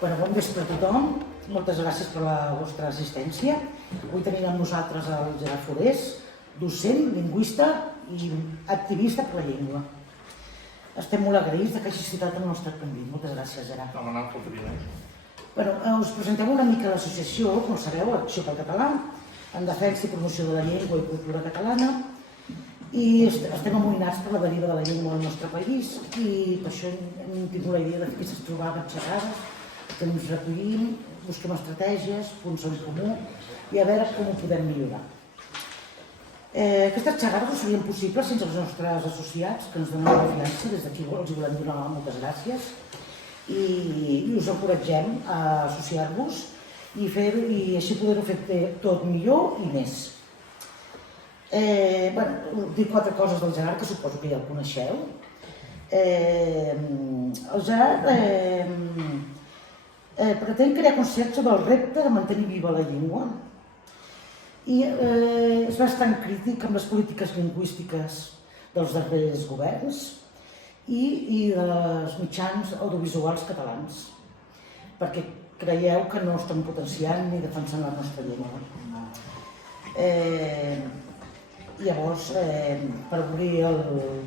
Bon vespre a tothom, moltes gràcies per la vostra assistència. Avui tenim amb nosaltres el Gerard Forés, docent, lingüista i activista per la llengua. Estem molt agraïts que hagi citat el nostre convit. Moltes gràcies, Gerard. Us presentem una mica l'associació, com sabeu, Acció pel Català, en defensa i promoció de la llengua i cultura catalana, i estem amoïnats per la deriva de la llengua al nostre país i per això hem tingut la idea de fer aquestes trobades xerrades que ens recollim, busquem estratègies, punts en comú i a veure com ho podem millorar. Aquestes xerrades no serien possibles sense els nostres associats que ens donen la confiança, des d'aquí els volem donar moltes gràcies i us encoratgem a associar-vos i així poder-ho fer tot millor i més. Dic 4 coses del Gerard, que suposo que ja el coneixeu. El Gerard pretén crear consciència sobre el repte de mantenir viva la llengua i és bastant crític amb les polítiques lingüístiques dels darrers governs i dels mitjans audiovisuals catalans, perquè creieu que no estan potenciant ni defensant la nostra llengua. Llavors, per obrir el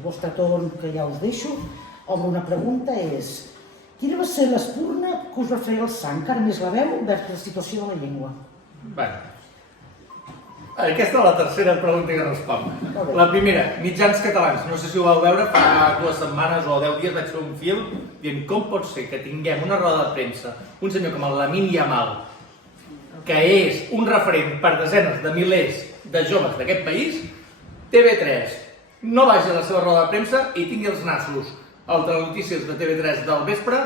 vostre torn, que ja us deixo, obro una pregunta, és: quina va ser l'espurna que us va fer el sang, encara més la veu, vers la situació de la llengua? Bé, aquesta és la tercera pregunta que responc. La primera, mitjans catalans. No sé si ho vau veure, fa 2 setmanes o 10 dies vaig fer un fil dient com pot ser que tinguem una roda de premsa, un senyor com el Lamine Yamal, que és un referent per desenes de milers de joves d'aquest país, TV3 no vagi a la seva roda de premsa i tingui els nassos al Telenotícies de TV3 del vespre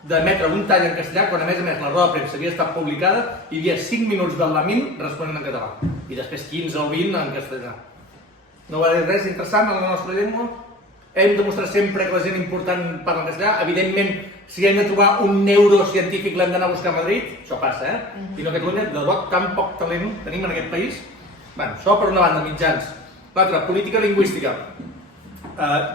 d'emetre un tall en castellà quan a més la roda de premsa havia estat publicada i hi havia 5 minuts del Lamine responent en català i després 15 o 20 en castellà. No va dir res interessant a la nostra llengua? Hem de mostrar sempre que la gent important parla en castellà. Evidentment, si hem de trobar un neurocientífic l'hem d'anar a buscar a Madrid, això passa, I no a Catalunya, de debò, tan poc talent tenim en aquest país. Bé, això per una banda, mitjans. L'altra, política lingüística.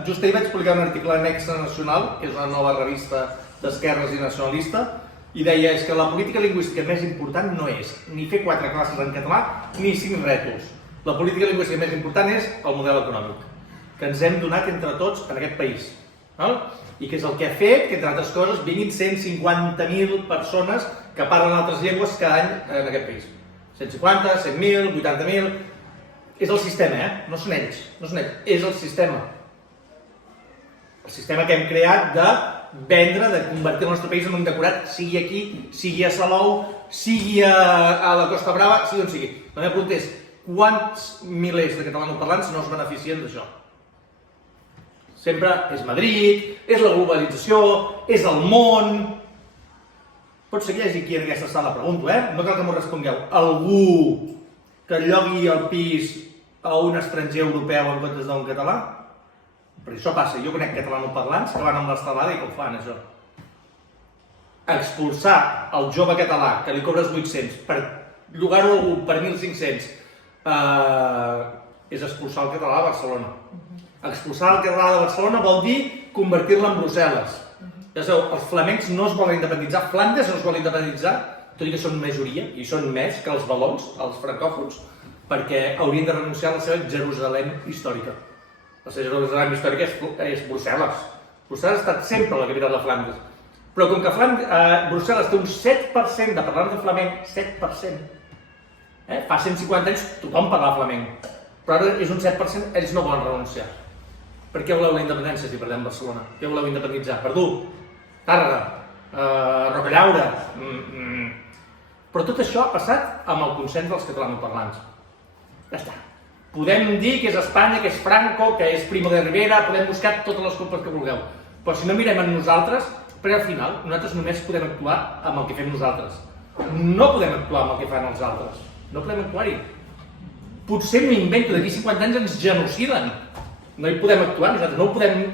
Just ahir vaig publicar un article a Nexa Nacional, que és una nova revista d'esquerres i nacionalista, i deia és que la política lingüística més important no és ni fer 4 classes en català ni 5 rètols. La política lingüística més important és el model econòmic, que ens hem donat entre tots en aquest país. I que és el que ha fet que, entre altres coses, vinguin 150.000 persones que parlen altres llengües cada any en aquest país. 150, 100.000, 80.000... És el sistema, no són ells, és el sistema. El sistema que hem creat de vendre, de convertir el nostre país en un decorat, sigui aquí, sigui a Salou, sigui a la Costa Brava, sigui on sigui. La meva pregunta és, quants milers de catalanoparlants no es beneficien d'això? Sempre és Madrid, és la globalització, és el món... Pot ser que hi hagi aquí en aquesta sala, pregunto, no cal que m'ho respongueu. Algú que llogui el pis a un estranger europeu en comptes d'un català? Perquè això passa, jo conec catalanoparlants que van amb l'estelada i que ho fan, això. Expulsar el jove català, que li cobres 800, per llogar-ho a algú per 1.500, és expulsar el català de Barcelona. Expulsar el català de Barcelona vol dir convertir-la en Brussel·les. Ja sabeu, els flamencs no es volen independitzar, Flandes no es vol independitzar, tot i que són majoria, i són més que els valons, els francòfons, perquè haurien de renunciar a la seva Jerusalem històrica. La seva Jerusalem històrica és Brussel·les. Brussel·les ha estat sempre la capital de Flandes. Però com que Brussel·les té un 7% de parlants de flamenc, 7%, fa 150 anys tothom parlava flamenc, però ara és un 7%, ells no volen renunciar. Per què voleu la independència si parlem Barcelona? Què voleu independitzar? Verdú, Tàrrega, Rocallaura... Però tot això ha passat amb el consens dels catalanoparlants. Ja està. Podem dir que és Espanya, que és Franco, que és Primo de Rivera, podem buscar totes les culpes que vulgueu. Però si no mirem en nosaltres, perquè al final nosaltres només podem actuar amb el que fem nosaltres. No podem actuar amb el que fan els altres. No podem actuar-hi. Potser m'ho invento, d'aquí 50 anys ens genociden. No hi podem actuar nosaltres, no ho podem...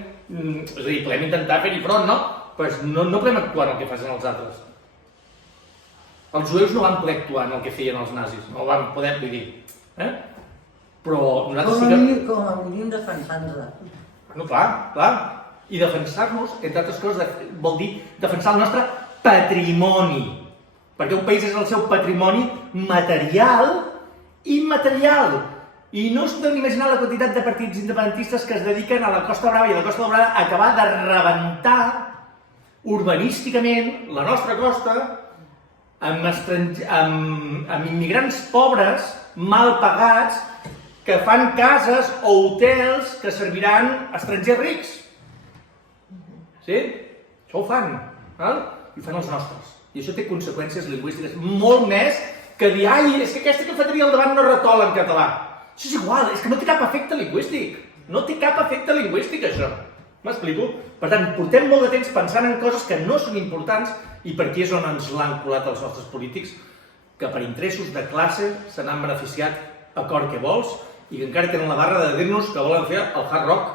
És a dir, podem intentar fer-hi front, no? Però no podem actuar en el que facin els altres. Els jueus no van poder actuar en el que feien els nazis, no van poder, vull dir, però nosaltres sí que... Com a mínim defensant-la. No, clar. I defensar-nos, entre altres coses, vol dir defensar el nostre patrimoni, perquè un país és el seu patrimoni material i immaterial. I no us podeu imaginar la quantitat de partits independentistes que es dediquen a la Costa Brava i a la Costa Daurada a acabar de rebentar urbanísticament la nostra costa amb immigrants pobres, mal pagats, que fan cases o hotels que serviran a estrangers rics. Sí? Això ho fan. I ho fan els nostres. I això té conseqüències lingüístiques molt més que dir ai, és que aquesta cafeteria al davant no retola en català. Això és igual, és que no té cap efecte lingüístic. No té cap efecte lingüístic, això. M'explico? Per tant, portem molt de temps pensant en coses que no són importants i per aquí és on ens l'han colat els nostres polítics, que per interessos de classe se n'han beneficiat a cor que vols i que encara tenen la barra de dir-nos que volen fer el Hard Rock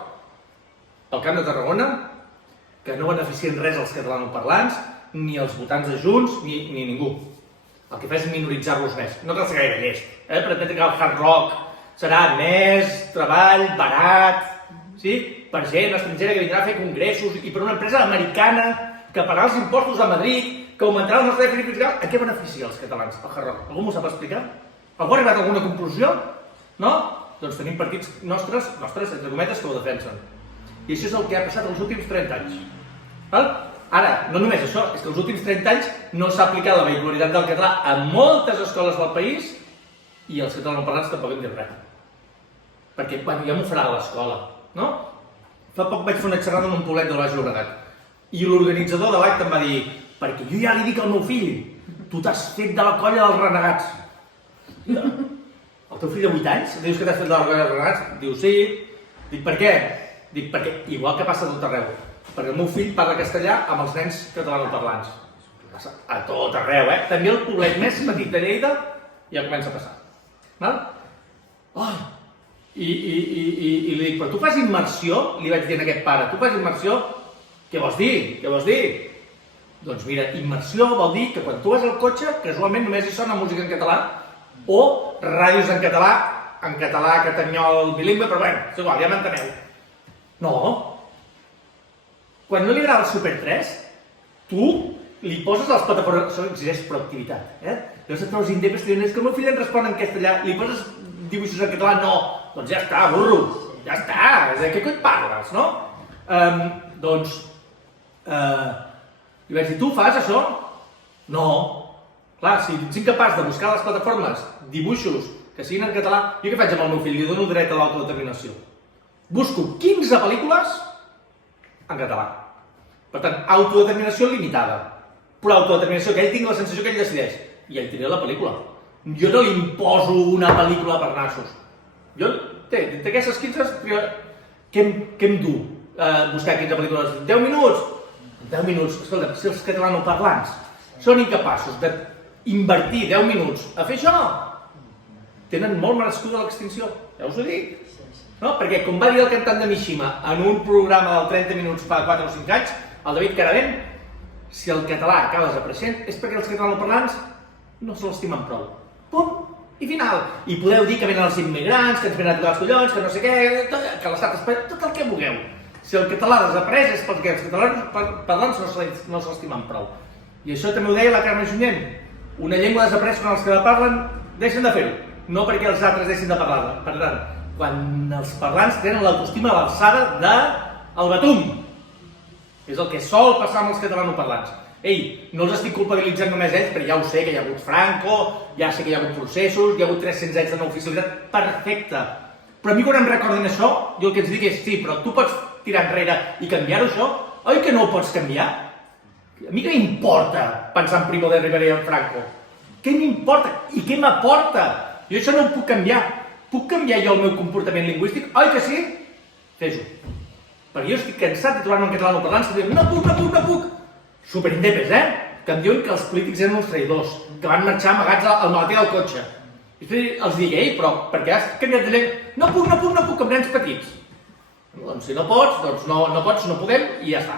al Camp de Tarragona, que no beneficien res als catalanoparlants, ni els votants de Junts, ni ningú. El que fa és minoritzar-los més. No cal ser gaire llest, per admetre que el Hard Rock serà més treball, barat, sí? Per gent estrangera que vindrà a fer congressos i per una empresa americana que pagarà els impostos a Madrid, que augmentarà el nostre dèficit fiscal. A què beneficia els catalans, el Hard Rock? Algú m'ho sap explicar? Algú ha arribat a alguna conclusió? No? Doncs tenim partits nostres, entre cometes, que ho defensen. I això és el que ha passat els últims 30 anys. Ara, no només això, és que els últims 30 anys no s'ha aplicat la vehicularitat del català a moltes escoles del país i els catalanoparlants tampoc hem dit res. Perquè, ja m'ho farà a l'escola, no? Fa poc vaig fer una xerrada en un poblet de Baix Llobregat i l'organitzador de l'acte em va dir perquè jo ja li dic al meu fill, tu t'has fet de la colla dels renegats. El teu fill de 8 anys? Dius que t'has fet de la colla dels renegats? Diu, sí. Dic, per què? Dic, perquè igual que passa a tot arreu. Perquè el meu fill parla castellà amb els nens catalanoparlants. Passa a tot arreu, També el poblet més petit de Lleida ja comença a passar. I li dic, però tu fas immersió? Li vaig dir a aquest pare, tu fas immersió? Què vols dir? Què vols dir? Doncs mira, immersió vol dir que quan tu vas al cotxe, casualment només hi sona música en català o ràdios en català, catanyol, bilingüe, però bé, és igual, ja m'enteneu. No. Quan no li agrada el Super 3, tu li poses les plataformes... Això exigeix proactivitat, Llavors et trobes indepes que diuen, és que el meu fill em respon en castellà, li poses dibuixos en català, no. Doncs ja està, burro, ja està, de què cony parles, no? Li vaig dir, tu fas això? No. Clar, si ets incapaç de buscar a les plataformes dibuixos que siguin en català, jo què faig amb el meu fill? Li dono el dret a l'autodeterminació. Busco 15 pel·lícules en català. Per tant, autodeterminació limitada. Però autodeterminació, que ell tingui la sensació que ell decideix. I ell tindrà la pel·lícula. Jo no li imposo una pel·lícula per nassos. Jo, d'aquestes 15, què em du? Buscar 15 pel·lícules? 10 minuts? 10 minuts. Escolta, si els catalanoparlants són incapaços d'invertir 10 minuts a fer això, tenen molt merescuda l'extinció. Ja us ho dic. No? Perquè, com va dir el cantant de Mishima en un programa del 30 minuts fa 4 o 5 anys, el David Caravent, si el català acaba desapareixent és perquè els catalanoparlants no se l'estimen prou. Punt i final. I podeu dir que venen els immigrants, que ens venen a tocar els collons, que no sé què, que l'estat espanyol, tot el que vulgueu. Si el català desapareix és perquè els catalans no se l'estimen prou. I això també ho deia la Carme Junyent. Una llengua desapareix quan els que la parlen deixen de fer-ho, no perquè els altres deixin de parlar-la. Per tant, quan els parlants tenen l'autoestima a l'alçada del Betum. És el que sol passar amb els catalanoparlants. Ei, no els estic culpabilitzant només ells, però ja ho sé, que hi ha hagut Franco, ja sé que hi ha hagut processos, hi ha hagut 300 anys de no oficialitat, perfecte. Però a mi quan em recordin això, jo el que els dic és, sí, però tu pots tirar enrere i canviar-ho això? Oi que no ho pots canviar? A mi què m'importa pensar en Primo de Rivera i en Franco? Què m'importa? I què m'aporta? Jo això no ho puc canviar. Puc canviar jo el meu comportament lingüístic? Oi que sí? Fes-ho. Perquè jo estic cansat de trobar-me en catalanoparlants que diuen, no puc. Superindepes, que em diuen que els polítics eren uns traïdors, que van marxar amagats al maletí del cotxe. I després els dic, però per què has canviat de llengua? No puc, amb nens petits. Doncs si no pots, doncs no pots, no podem, i ja està.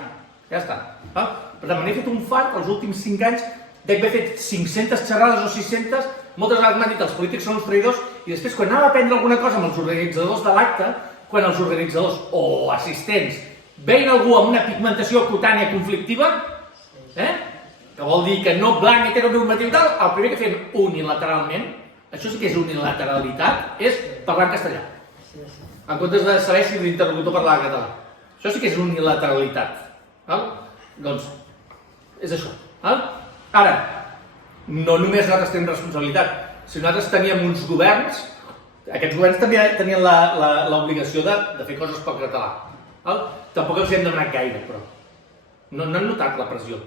Per tant, me n'he fet un fart els últims 5 anys d'haver fet 500 xerrades o 600, moltes vegades m'han dit els polítics són uns traïdors, i després quan anava a aprendre alguna cosa amb els organitzadors de l'acte, quan els organitzadors o assistents veien algú amb una pigmentació cutània conflictiva, que vol dir que no blanc, heteronormatiu i tal, el primer que fem unilateralment, això sí que és unilateralitat, és parlar en castellà. En comptes de saber si l'interlocutor parlava català. Això sí que és unilateralitat. Doncs és això. Ara, no només nosaltres tenim responsabilitat, si nosaltres teníem uns governs, aquests governs també tenien l'obligació de fer coses pel català. Tampoc els hi hem demanat gaire, però no han notat la pressió.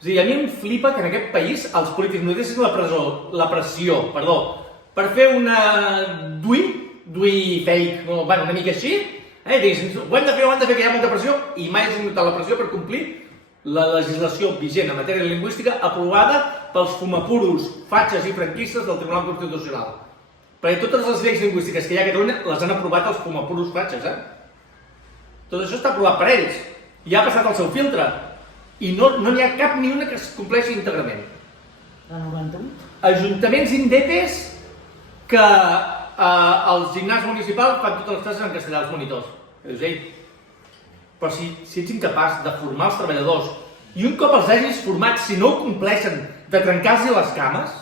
És a dir, a mi em flipa que en aquest país els polítics no deixin la pressió, per fer una DUI fake, una mica així, diguéssim, ho hem de fer, que hi ha molta pressió, i mai has notat la pressió per complir la legislació vigent en matèria lingüística aprovada pels fumapuros, fatxes i franquistes del Tribunal Constitucional. Perquè totes les lleis lingüístiques que hi ha a Catalunya les han aprovat els fumapuros fatxes, Tot això està aprovat per ells, i ha passat el seu filtre, i no n'hi ha cap ni una que es compleixi íntegrament. La 91? Ajuntaments indepes que els gimnasos municipals fan totes les classes en castellà, els monitors. Dius, però si ets incapaç de formar els treballadors i un cop els hagis format, si no ho compleixen, de trencar-los les cames,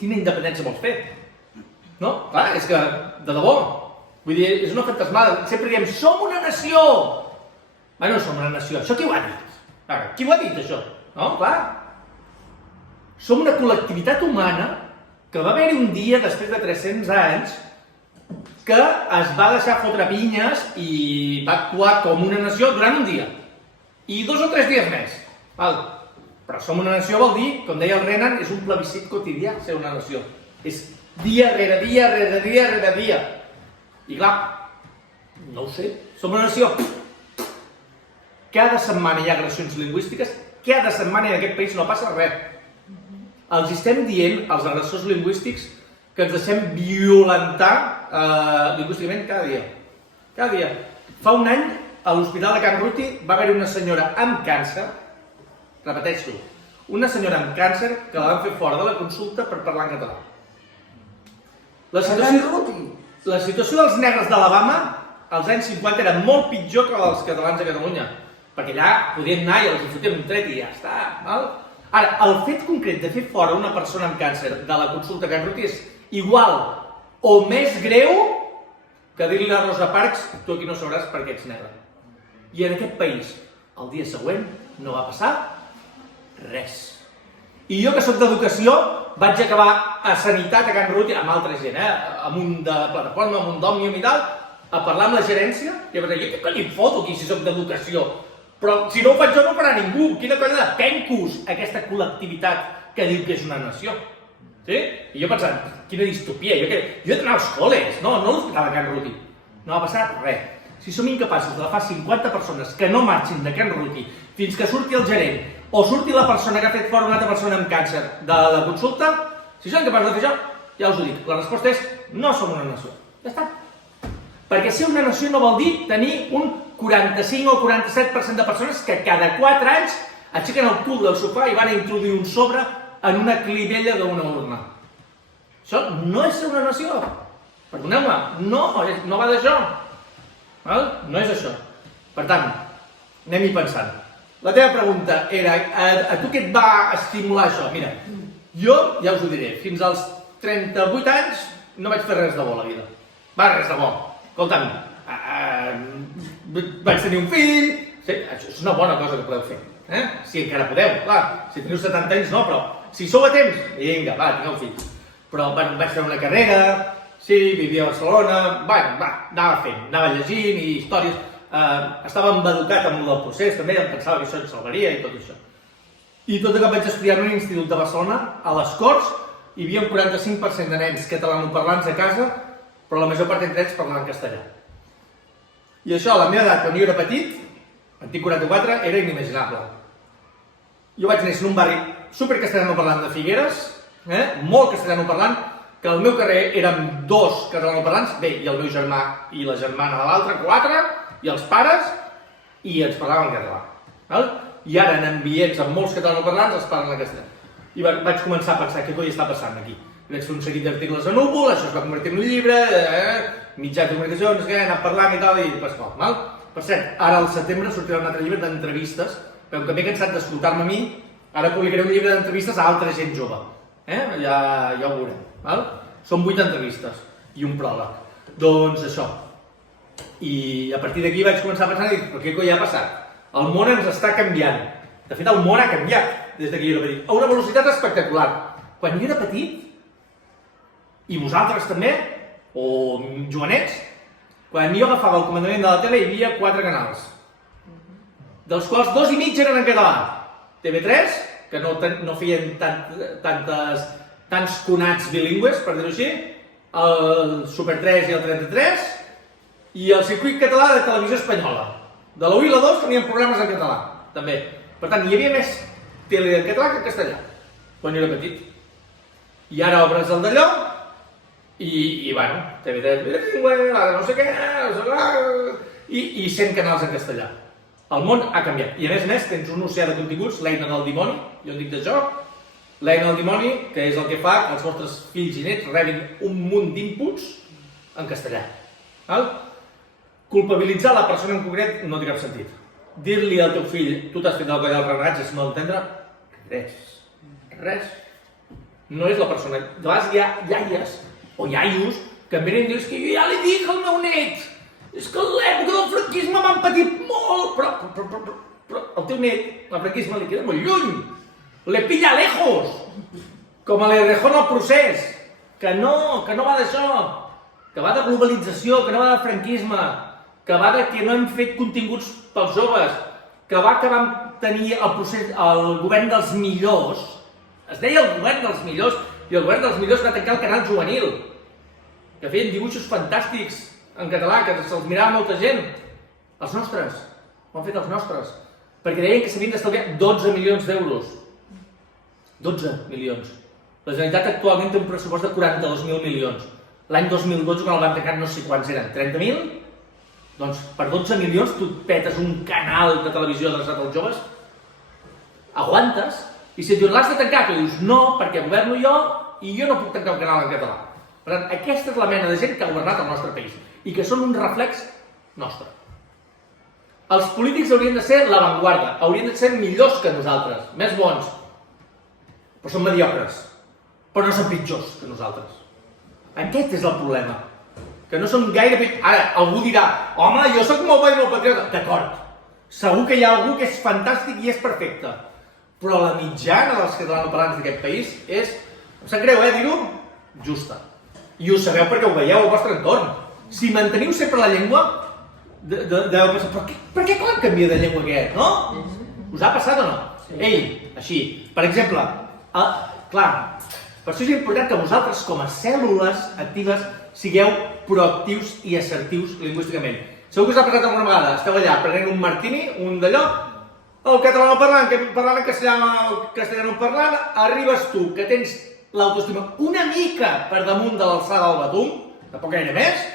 quina independència vols fer? No? Clar, és que, de debò, vull dir, és una fantasmada. Sempre diem, som una nació! No som una nació. Això qui ho ha dit? Qui ho ha dit, això? No? Clar. Som una col·lectivitat humana que va haver-hi un dia, després de 300 anys, que es va deixar fotre pinyes i va actuar com una nació durant un dia. I 2 o 3 dies més. Però som una nació vol dir, com deia el Renan, és un plebiscit quotidià ser una nació. És dia rere dia, rere dia, rere dia. I clar, no ho sé, som una nació. Cada setmana hi ha agressions lingüístiques, cada setmana en aquest país no passa res. Els estem dient, als agressors lingüístics, que ens deixem violentar lingüísticament cada dia. Cada dia. Fa un any, a l'Hospital de Can Ruti, va haver una senyora amb càncer, repeteixo, una senyora amb càncer que la van fer fora de la consulta per parlar en català. La situació dels negres d'Alabama als anys 50 era molt pitjor que els catalans de Catalunya, perquè allà podien anar i els fotien un tret i ja està. Ara, el fet concret de fer fora una persona amb càncer de la consulta a Can Ruti és igual o més greu que dir-li a Rosa Parks, tu aquí no sabràs perquè ets negre. I en aquest país, el dia següent, no va passar res. I jo, que soc d'educació, vaig acabar a Sanitat, a Can Ruti, amb altra gent, amb un de plataforma, amb un d'Òmnium i tal, a parlar amb la gerència, i a veure, jo què li foto aquí si soc d'educació? Però si no ho faig jo no ho farà ningú. Quina colla de pencos aquesta col·lectivitat que diu que és una nació. Sí? I jo pensant, quina distopia. Jo he d'anar als col·les, no a l'Hospital de Can Ruti. No va passar res. Si som incapaços d'agafar 50 persones que no marxin de Can Ruti fins que surti el gerent o surti la persona que ha fet fora una altra persona amb càncer de la consulta, si som incapaços de fer això, ja us ho dic, la resposta és no som una nació. Ja està. Perquè ser una nació no vol dir tenir un 45 o 47% de persones que cada 4 anys aixequen el cul del sofà i van a introduir un sobre en una clivella d'una urna. Això no és ser una nació. Perdoneu-me, no va d'això. No és això. Per tant, anem-hi pensant. La teva pregunta era, a tu què et va estimular això? Mira, jo, ja us ho diré, fins als 38 anys no vaig fer res de bo a la vida. Res de bo. Escolta'm, vaig tenir un fill, sí, això és una bona cosa que podeu fer, si encara podeu, clar, si teniu 70 anys no, però si sou a temps, vinga, va, tingueu fill. Però vaig fer una carrera, sí, vivia a Barcelona, anava fent, anava llegint i històries, estava embeducat amb el procés també, em pensava que això ens salvaria i tot això. I tot i que vaig estudiar en un institut de Barcelona, a les Corts, hi havia un 45% de nens catalanoparlants a casa, però la major part entre ells parlaven castellà. I això, a la meva edat, quan jo era petit, en tinc 44, era inimaginable. Jo vaig néixer en un barri supercastellanoparlant de Figueres, molt castellanoparlant, que al meu carrer érem 2 catalanoparlants, bé, i el meu germà i la germana de l'altre, 4, i els pares, i ens parlaven català. I ara, en ambients amb molts catalanoparlants, es parlen en castellà. I vaig començar a pensar, què coi està passant aquí? Vaig fer un seguit d'articles a Núvol, això es va convertir en un llibre, mitjans de comunicació, he anat parlant i tal, i després, mal. Per cert, ara al setembre sortirà un altre llibre d'entrevistes però com m'he cansat d'escoltar-me a mi, ara publicaré un llibre d'entrevistes a altra gent jove. Ja ho veurem. Val? Són 8 entrevistes i un pròleg. Doncs això. I a partir d'aquí vaig començar a pensar, però què coi ha passat? El món ens està canviant. De fet, el món ha canviat des que jo era petit. A una velocitat espectacular. Quan jo era petit, i vosaltres també, o jovenets, quan jo agafava el comandament de la tele hi havia 4 canals, dels quals 2 i mig eren en català. TV3, que no feien tants conats bilingües, per dir-ho així, el Super 3 i el 33, i el circuit català de televisió espanyola. De la 1 i la 2 tenien programes en català, també. Per tant, hi havia més tele en català que en castellà, quan jo era petit. I ara obres el d'allò, i bueno, TV3 bilingüe, ara no sé què, i 100 canals en castellà. El món ha canviat. I a més, tens un oceà de continguts, l'eina del dimoni, jo en dic d'això, l'eina del dimoni, que és el que fa que els vostres fills i nets rebin un munt d'inputs en castellà. Val? Culpabilitzar la persona en concret no té cap sentit. Dir-li al teu fill, tu t'has fet el coll dels renats, no entendre res. No és la persona. De vegades hi ha iaies o iaios que em venen i diuen que jo ja li dic al meu net, és que a l'època del franquisme m'han patit molt, però el teu net, el franquisme li queda molt lluny, le pilla lejos, com a l'Errejón al procés, que no va d'això, que va de globalització, que no va de franquisme, que va de que no hem fet continguts pels joves, que va que vam tenir el procés, el govern dels millors, es deia el govern dels millors, i el govern dels millors va tancar el canal juvenil, que feien dibuixos fantàstics en català, que se'ls mirava molta gent. Els nostres, ho han fet els nostres, perquè deien que s'havien d'estalviar 12 milions d'euros. 12 milions. La Generalitat actualment té un pressupost de 42.000 milions. L'any 2012, quan el van tancar, no sé quants eren, 30.000? Doncs per 12 milions tu et petes un canal de televisió adreçat als joves, aguantes, i si et diuen l'has de tancar, tu dius no, perquè governo jo i jo no puc tancar un canal en català. Per tant, aquesta és la mena de gent que ha governat el nostre país i que són un reflex nostre. Els polítics haurien de ser l'avantguarda, haurien de ser millors que nosaltres, més bons, però són mediocres, però no són pitjors que nosaltres. Aquest és el problema, que no són gaire pitjors. Ara, algú dirà, home, jo sóc molt bo i molt patriota. D'acord, segur que hi ha algú que és fantàstic i és perfecte, però la mitjana dels catalanoparlants d'aquest país és, em sap greu, dir-ho, justa. I ho sabeu perquè ho veieu al vostre entorn. Si manteniu sempre la llengua, deveu pensar, per què quan canvia de llengua aquest, no? Us ha passat o no? Ell, així. Per exemple, clar, per això és important que vosaltres, com a cèl·lules actives, sigueu proactius i assertius lingüísticament. Segur que us ha passat alguna vegada, esteu allà prenent un martini, un d'allò, el catalanoparlant, parlant en castellà, el castellanoparlant, arribes tu, que tens l'autoestima una mica per damunt de l'alçada del batum, tampoc gaire més,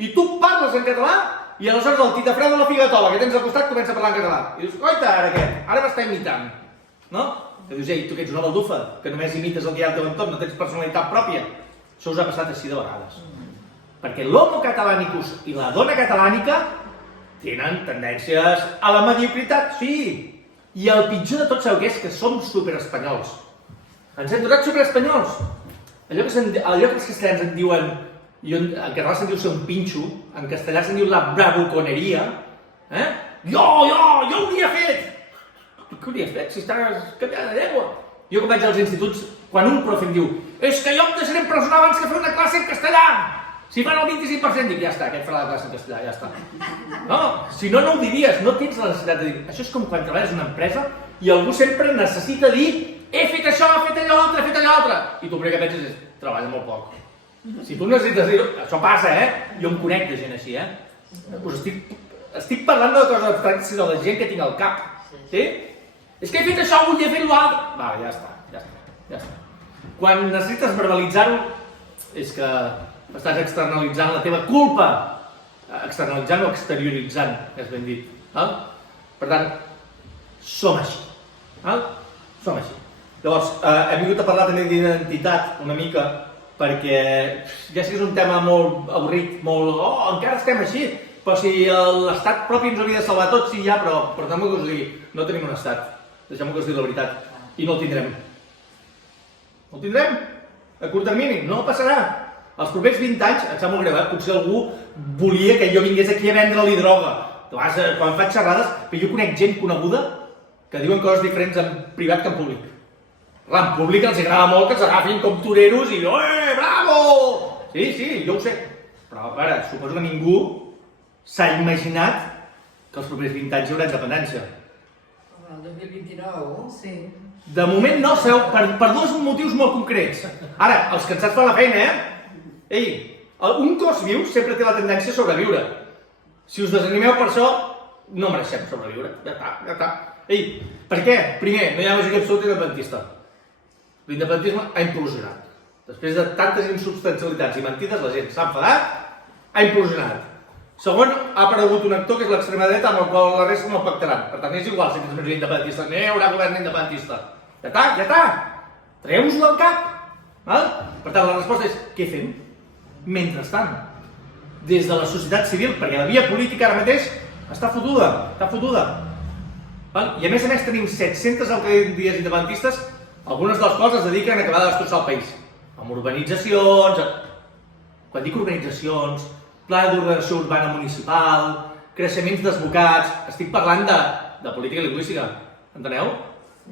i tu parles en català i aleshores el titafreu de la figatola que tens al costat comença a parlar en català. I dius, coita, ara què? Ara m'està imitant. No? Que dius, ei, tu que ets una baldufa, que només imites el que hi ha al teu entorn, no tens personalitat pròpia. Això us ha passat així de vegades. Perquè l'homo catalànicus i la dona catalànica tenen tendències a la mediocritat, sí. I el pitjor de tot sabeu què és? Que som superespanyols. Ens hem donat superespanyols. Allò que els castellans en diuen, en català se'n diu ser un pinxo, en castellà se'n diu la bravuconeria, jo ho hauria fet! Què hauries fet si estàs canviant de llengua? Jo quan vaig als instituts, quan un profe em diu és que jo em deixaré empresonar abans que fer una classe en castellà! Si fan el 25%, dic, ja està, aquest farà la classe en castellà, ja està. No, si no, no ho diries, no tens la necessitat de dir. Això és com quan treballes en una empresa i algú sempre necessita dir he fet això, he fet allò altre, he fet allò altre. I tu el primer que penses és, treballa molt poc. Si tu necessites dir-ho, això passa, Jo em conec de gent així, Us estic parlant de coses abstractes de la gent que tinc al cap, sí? És que he fet això, volia fer l'altre. Va, ja està. Quan necessites verbalitzar-ho, és que estàs externalitzant la teva culpa. Externalitzant o exterioritzant, és ben dit. Per tant, som així. Som així. Llavors, he vingut a parlar també d'identitat una mica, perquè ja sé que és un tema molt avorrit, molt... encara estem així. però si l'estat propi ens hauria de salvar tots, sí, ja, però també que us digui, no tenim un estat. Deixem-me que us digui la veritat. I no el tindrem. No el tindrem. A curt termini. No passarà. Els propers 20 anys, em sap molt greu, potser algú volia que jo vingués aquí a vendre-li droga. Quan faig xerrades, però jo conec gent coneguda que diuen coses diferents en privat que en públic. En públic els agrada molt que s'agafin com toreros i bravo! Sí, jo ho sé. Però, a veure, suposo que ningú s'ha imaginat que els propers 20 anys hi haurà independència. El 2029? Sí. De moment no, per dos motius molt concrets. Ara, els cansats fan la feina, Ei, un cos viu sempre té la tendència a sobreviure. Si us desanimeu per això, no mereixem sobreviure. Ja està. Ei, per què? Primer, no hi ha majoria absoluta independentista. L'independentisme ha implosionat. Després de tantes insubstancialitats i mentides, la gent s'ha enfadat, ha implosionat. Segon, ha aparegut un actor que és l'extrema dreta amb el qual la resta no pactaran. Per tant, és igual si tens majoria independentista, no hi haurà govern independentista. Ja està. Treu-vos-lo al cap. Per tant, la resposta és, què fem? Mentrestant, des de la societat civil, perquè la via política ara mateix està fotuda. I a més tenim 700 alcaldies independentistes, algunes de les quals es dediquen a acabar de destrossar el país. Amb urbanitzacions, quan dic urbanitzacions, pla d'ordenació urbana municipal, creixements desbocats, estic parlant de política lingüística, enteneu?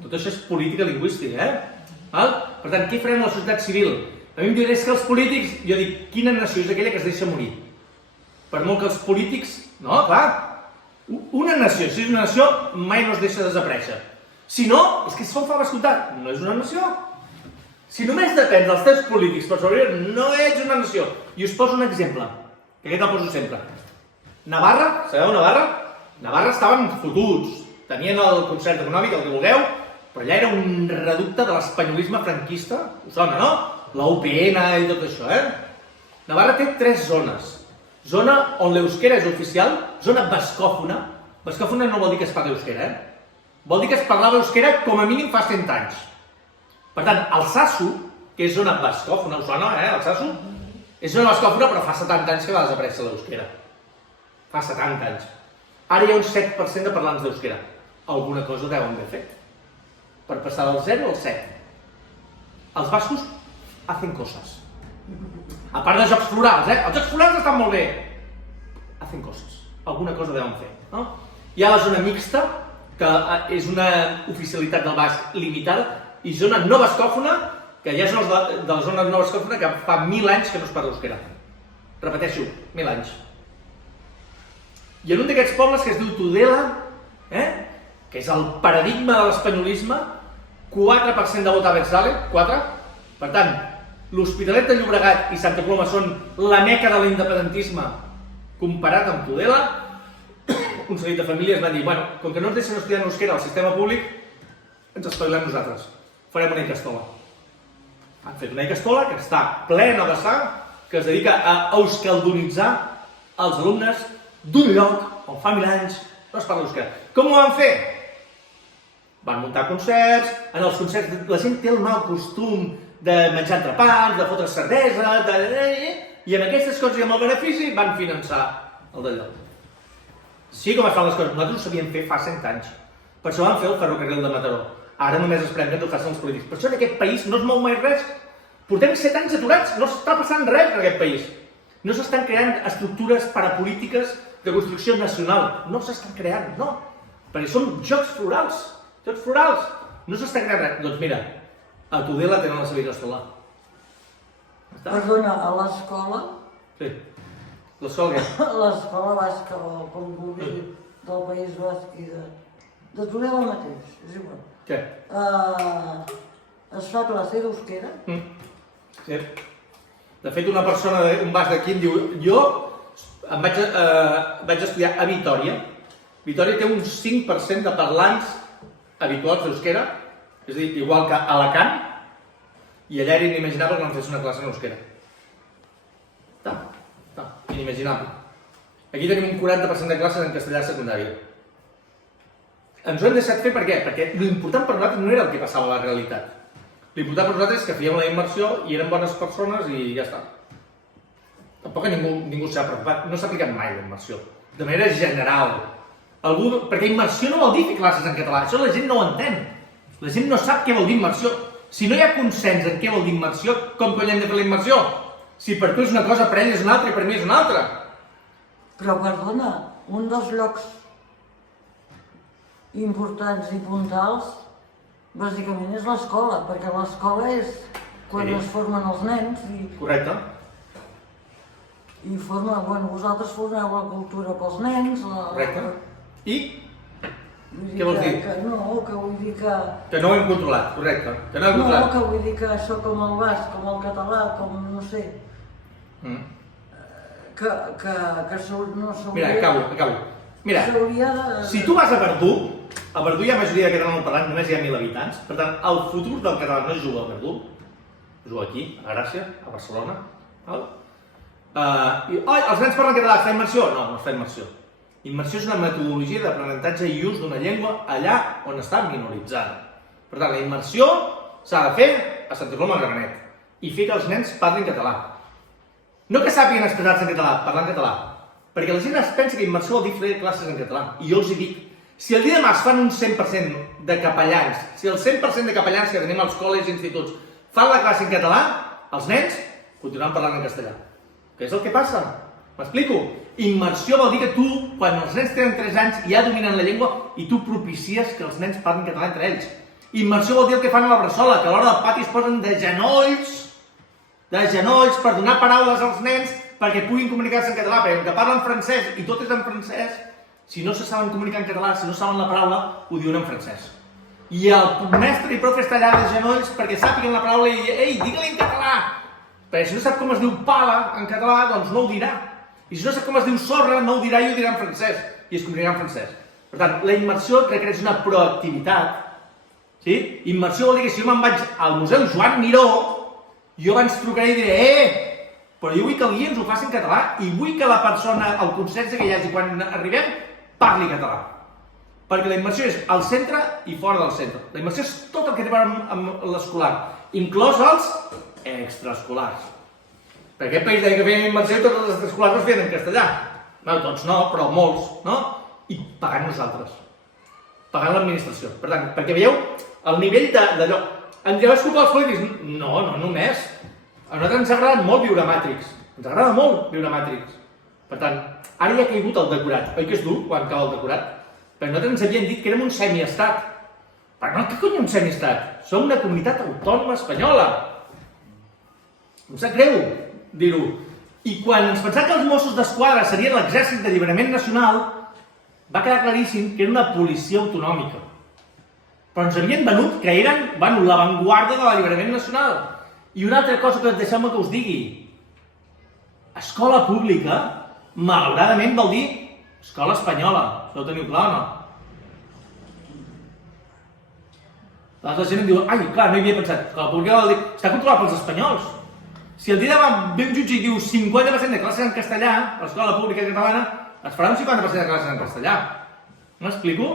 Tot això és política lingüística, Per tant, què farem a la societat civil? A mi em diuen, és que els polítics, jo dic, quina nació és aquella que es deixa morir? Per molt que els polítics, no, clar, una nació, si és una nació, mai no es deixa desaparèixer. Si no, és que són faves comptar, no és una nació. Si només depèn dels teus polítics per sobreviure, no ets una nació. I us poso un exemple, que aquest el poso sempre. Navarra, sabeu Navarra? Navarra estaven fotuts, tenien el concert econòmic, el que vulgueu, però allà era un reducte de l'espanyolisme franquista, us sona, no? La UPN i tot això, Navarra té 3 zones. Zona on l'euskera és oficial, zona bascòfona. Bascòfona no vol dir que es parli euskera, Vol dir que es parlava euskera com a mínim fa 100 anys. Per tant, Alsasu, que és zona bascòfona, us sona, Alsasu? És zona bascòfona, però fa 70 anys que va desaparèixer l'euskera. Fa 70 anys. Ara hi ha un 7% de parlants d'euskera. Alguna cosa deuen haver fet. Per passar del 0 al 7. Els bascos hacen coses. A part de jocs florals, Els jocs florals estan molt bé. Hacen coses. Alguna cosa deuen fer, no? Hi ha la zona mixta, que és una oficialitat del basc limitada, i zona no bascòfona, que hi ha zones de la zona no bascòfona que fa 1000 anys que no es parla euskera. Repeteixo, 1000 anys. I en un d'aquests pobles que es diu Tudela, que és el paradigma de l'espanyolisme, 4% de vot a Abertzale, 4. Per tant, l'Hospitalet de Llobregat i Santa Coloma són la meca de l'independentisme comparat amb Tudela. Un seguit de famílies van dir, bueno, com que no ens deixen estudiar en euskera al sistema públic, ens espavilem nosaltres. Farem una icastola. Han fet una icastola que està plena de sang, que es dedica a euskaldunitzar els alumnes d'un lloc on fa 1000 anys no es parla euskera. Com ho van fer? Van muntar concerts, en els concerts la gent té el mal costum de menjar entrepans, de fotre cervesa, i amb aquestes coses i amb el benefici van finançar el d'allò. Sí, com es fan les coses, nosaltres ho sabíem fer fa 100 anys. Per això van fer el ferrocarril de Mataró. Ara només esperem que ho facin els polítics. Per això en aquest país no es mou mai res. Portem 7 anys aturats, no està passant res en aquest país. No s'estan creant estructures parapolítiques de construcció nacional. No s'estan creant, no. Perquè són jocs florals. Jocs florals. No s'està creant res. Doncs mira, a Tudela tenen la seva icastola. Perdona, a l'escola? Sí. L'escola què? L'escola basca, o com vulgui, del País Basc i de Tudela mateix, és igual. Què? Es fa classe d'euskera? Sí. De fet, una persona, un basc d'aquí em diu, jo em vaig estudiar a Vitòria. Vitòria té un 5% de parlants habituals d'euskera, és a dir, igual que a Alacant, i allà era inimaginable que no em fes una classe en euskera. Inimaginable. Aquí tenim un 40% de classes en castellà secundària. Ens ho hem deixat fer per què? Perquè l'important per nosaltres no era el que passava a la realitat. L'important per nosaltres és que fèiem la immersió i eren bones persones i ja està. tampoc ningú s'ha preocupat, no s'ha aplicat mai la immersió, de manera general. Perquè immersió no vol dir fer classes en català, això la gent no ho entén. La gent no sap què vol dir immersió. Si no hi ha consens en què vol dir immersió, com cony hem de fer la immersió? Si per tu és una cosa, per ell és una altra i per mi és una altra. Però, perdona, un dels llocs importants i puntals, bàsicament, és l'escola, perquè l'escola és quan es formen els nens i... Correcte. I vosaltres formeu la cultura pels nens... Correcte. I? Què vols dir? Que vull dir que... Que no ho hem controlat, correcte. Que no ho hem controlat. No, que vull dir que això com el basc, com el català, com no sé... Que no s'hauria... Mira, acabo. Mira, s'hauria de... si tu vas a Verdú hi ha majoria de catalanoparlants, només hi ha 1.000 habitants, per tant, el futur del català no es juga a Verdú, es juga aquí, a Gràcia, a Barcelona. Els nens parlen català, es fa immersió? No, no es fa immersió. Immersió és una metodologia d'aprenentatge i ús d'una llengua allà on està minoritzada. Per tant, la immersió s'ha de fer a Santa Coloma de Gramenet i fer que els nens parlin català. No que sàpiguen expressar-se en català, parlant català, perquè la gent es pensa que immersió vol dir fer classes en català. I jo els hi dic, si el dia de demà es fan un 100% de capellans, si el 100% de capellans que tenim als col·legis i instituts fan la classe en català, els nens continuaran parlant en castellà. Què és el que passa? M'explico? Immersió vol dir que tu, quan els nens tenen 3 anys, ja dominen la llengua i tu propicies que els nens parlin català entre ells. Immersió vol dir el que fan a la bressola, que a l'hora del pati es posen de genolls per donar paraules als nens perquè puguin comunicar-se en català, perquè que parlen francès i tot és en francès, si no se saben comunicar en català, si no saben la paraula, ho diuen en francès. I el mestre i profe està allà de genolls perquè sàpiguen la paraula i ei, digue-li en català! Perquè si no sap com es diu pala en català, doncs no ho dirà. I si no sap com es diu sorra, no ho dirà i ho dirà en francès. I es comunicarà en francès. Per tant, la immersió requereix una proactivitat. Sí? Immersió vol dir que si jo me'n vaig al Museu Joan Miró, jo abans trucaré i diré però jo vull que el guia ens ho faci en català i vull que la persona, el consens que hi hagi quan arribem, parli català. Perquè la immersió és al centre i fora del centre. La immersió és tot el que té a veure amb l'escolar, inclòs els extraescolars. Per aquest país deia que feien immersió i tots els extraescolars no es feien en castellà. No, tots no, però molts, no? I pagant nosaltres. Pagant l'administració. Per tant, perquè veieu el nivell d'allò. Ens lleves culpa als polítics? No, no només. A nosaltres ens agrada molt viure a Matrix. Ens agrada molt viure a Matrix. Per tant, ara ja ha caigut el decorat. Oi que és dur quan cau el decorat? Perquè nosaltres ens havien dit que érem un semiestat. Però no, què cony un semiestat? Som una comunitat autònoma espanyola. Em sap greu dir-ho. I quan ens pensàvem que els Mossos d'Esquadra serien l'exèrcit d'alliberament nacional, va quedar claríssim que era una policia autonòmica. Però ens havien venut que eren, l'avantguarda de l'alliberament nacional. I una altra cosa que deixeu-me que us digui. Escola pública, malauradament vol dir escola espanyola. Això ho teniu clar o no? La gent em diu, clar, no hi havia pensat. Escola pública vol dir, està controlat pels espanyols. Si el dia demà ve un jutge i diu 50% de classes en castellà, a l'escola pública catalana, es farà un 50% de classes en castellà. M'explico?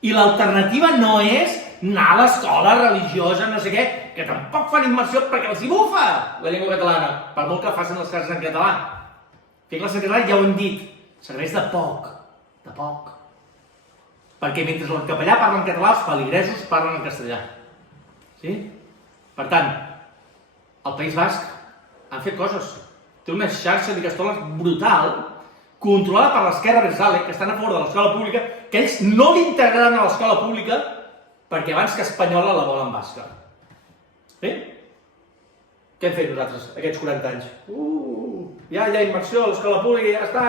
I l'alternativa no és anar a l'escola religiosa, no sé què, que tampoc fan immersió perquè els hi bufa la llengua catalana, per molt que facin les classes en català. Fer classes en català, ja ho hem dit, serveix de poc. Perquè mentre el capellà parla en català, els feligresos parlen en castellà. Sí? Per tant, el País Basc han fet coses. Té una xarxa d'icastoles brutal, controlada per l'esquerra abertzale, que estan a favor de l'escola pública, que ells no l'integraran a l'escola pública perquè abans que espanyola la volen basca. Sí? Què hem fet nosaltres aquests 40 anys? Ja hi ha immersió a l'escola pública, ja està...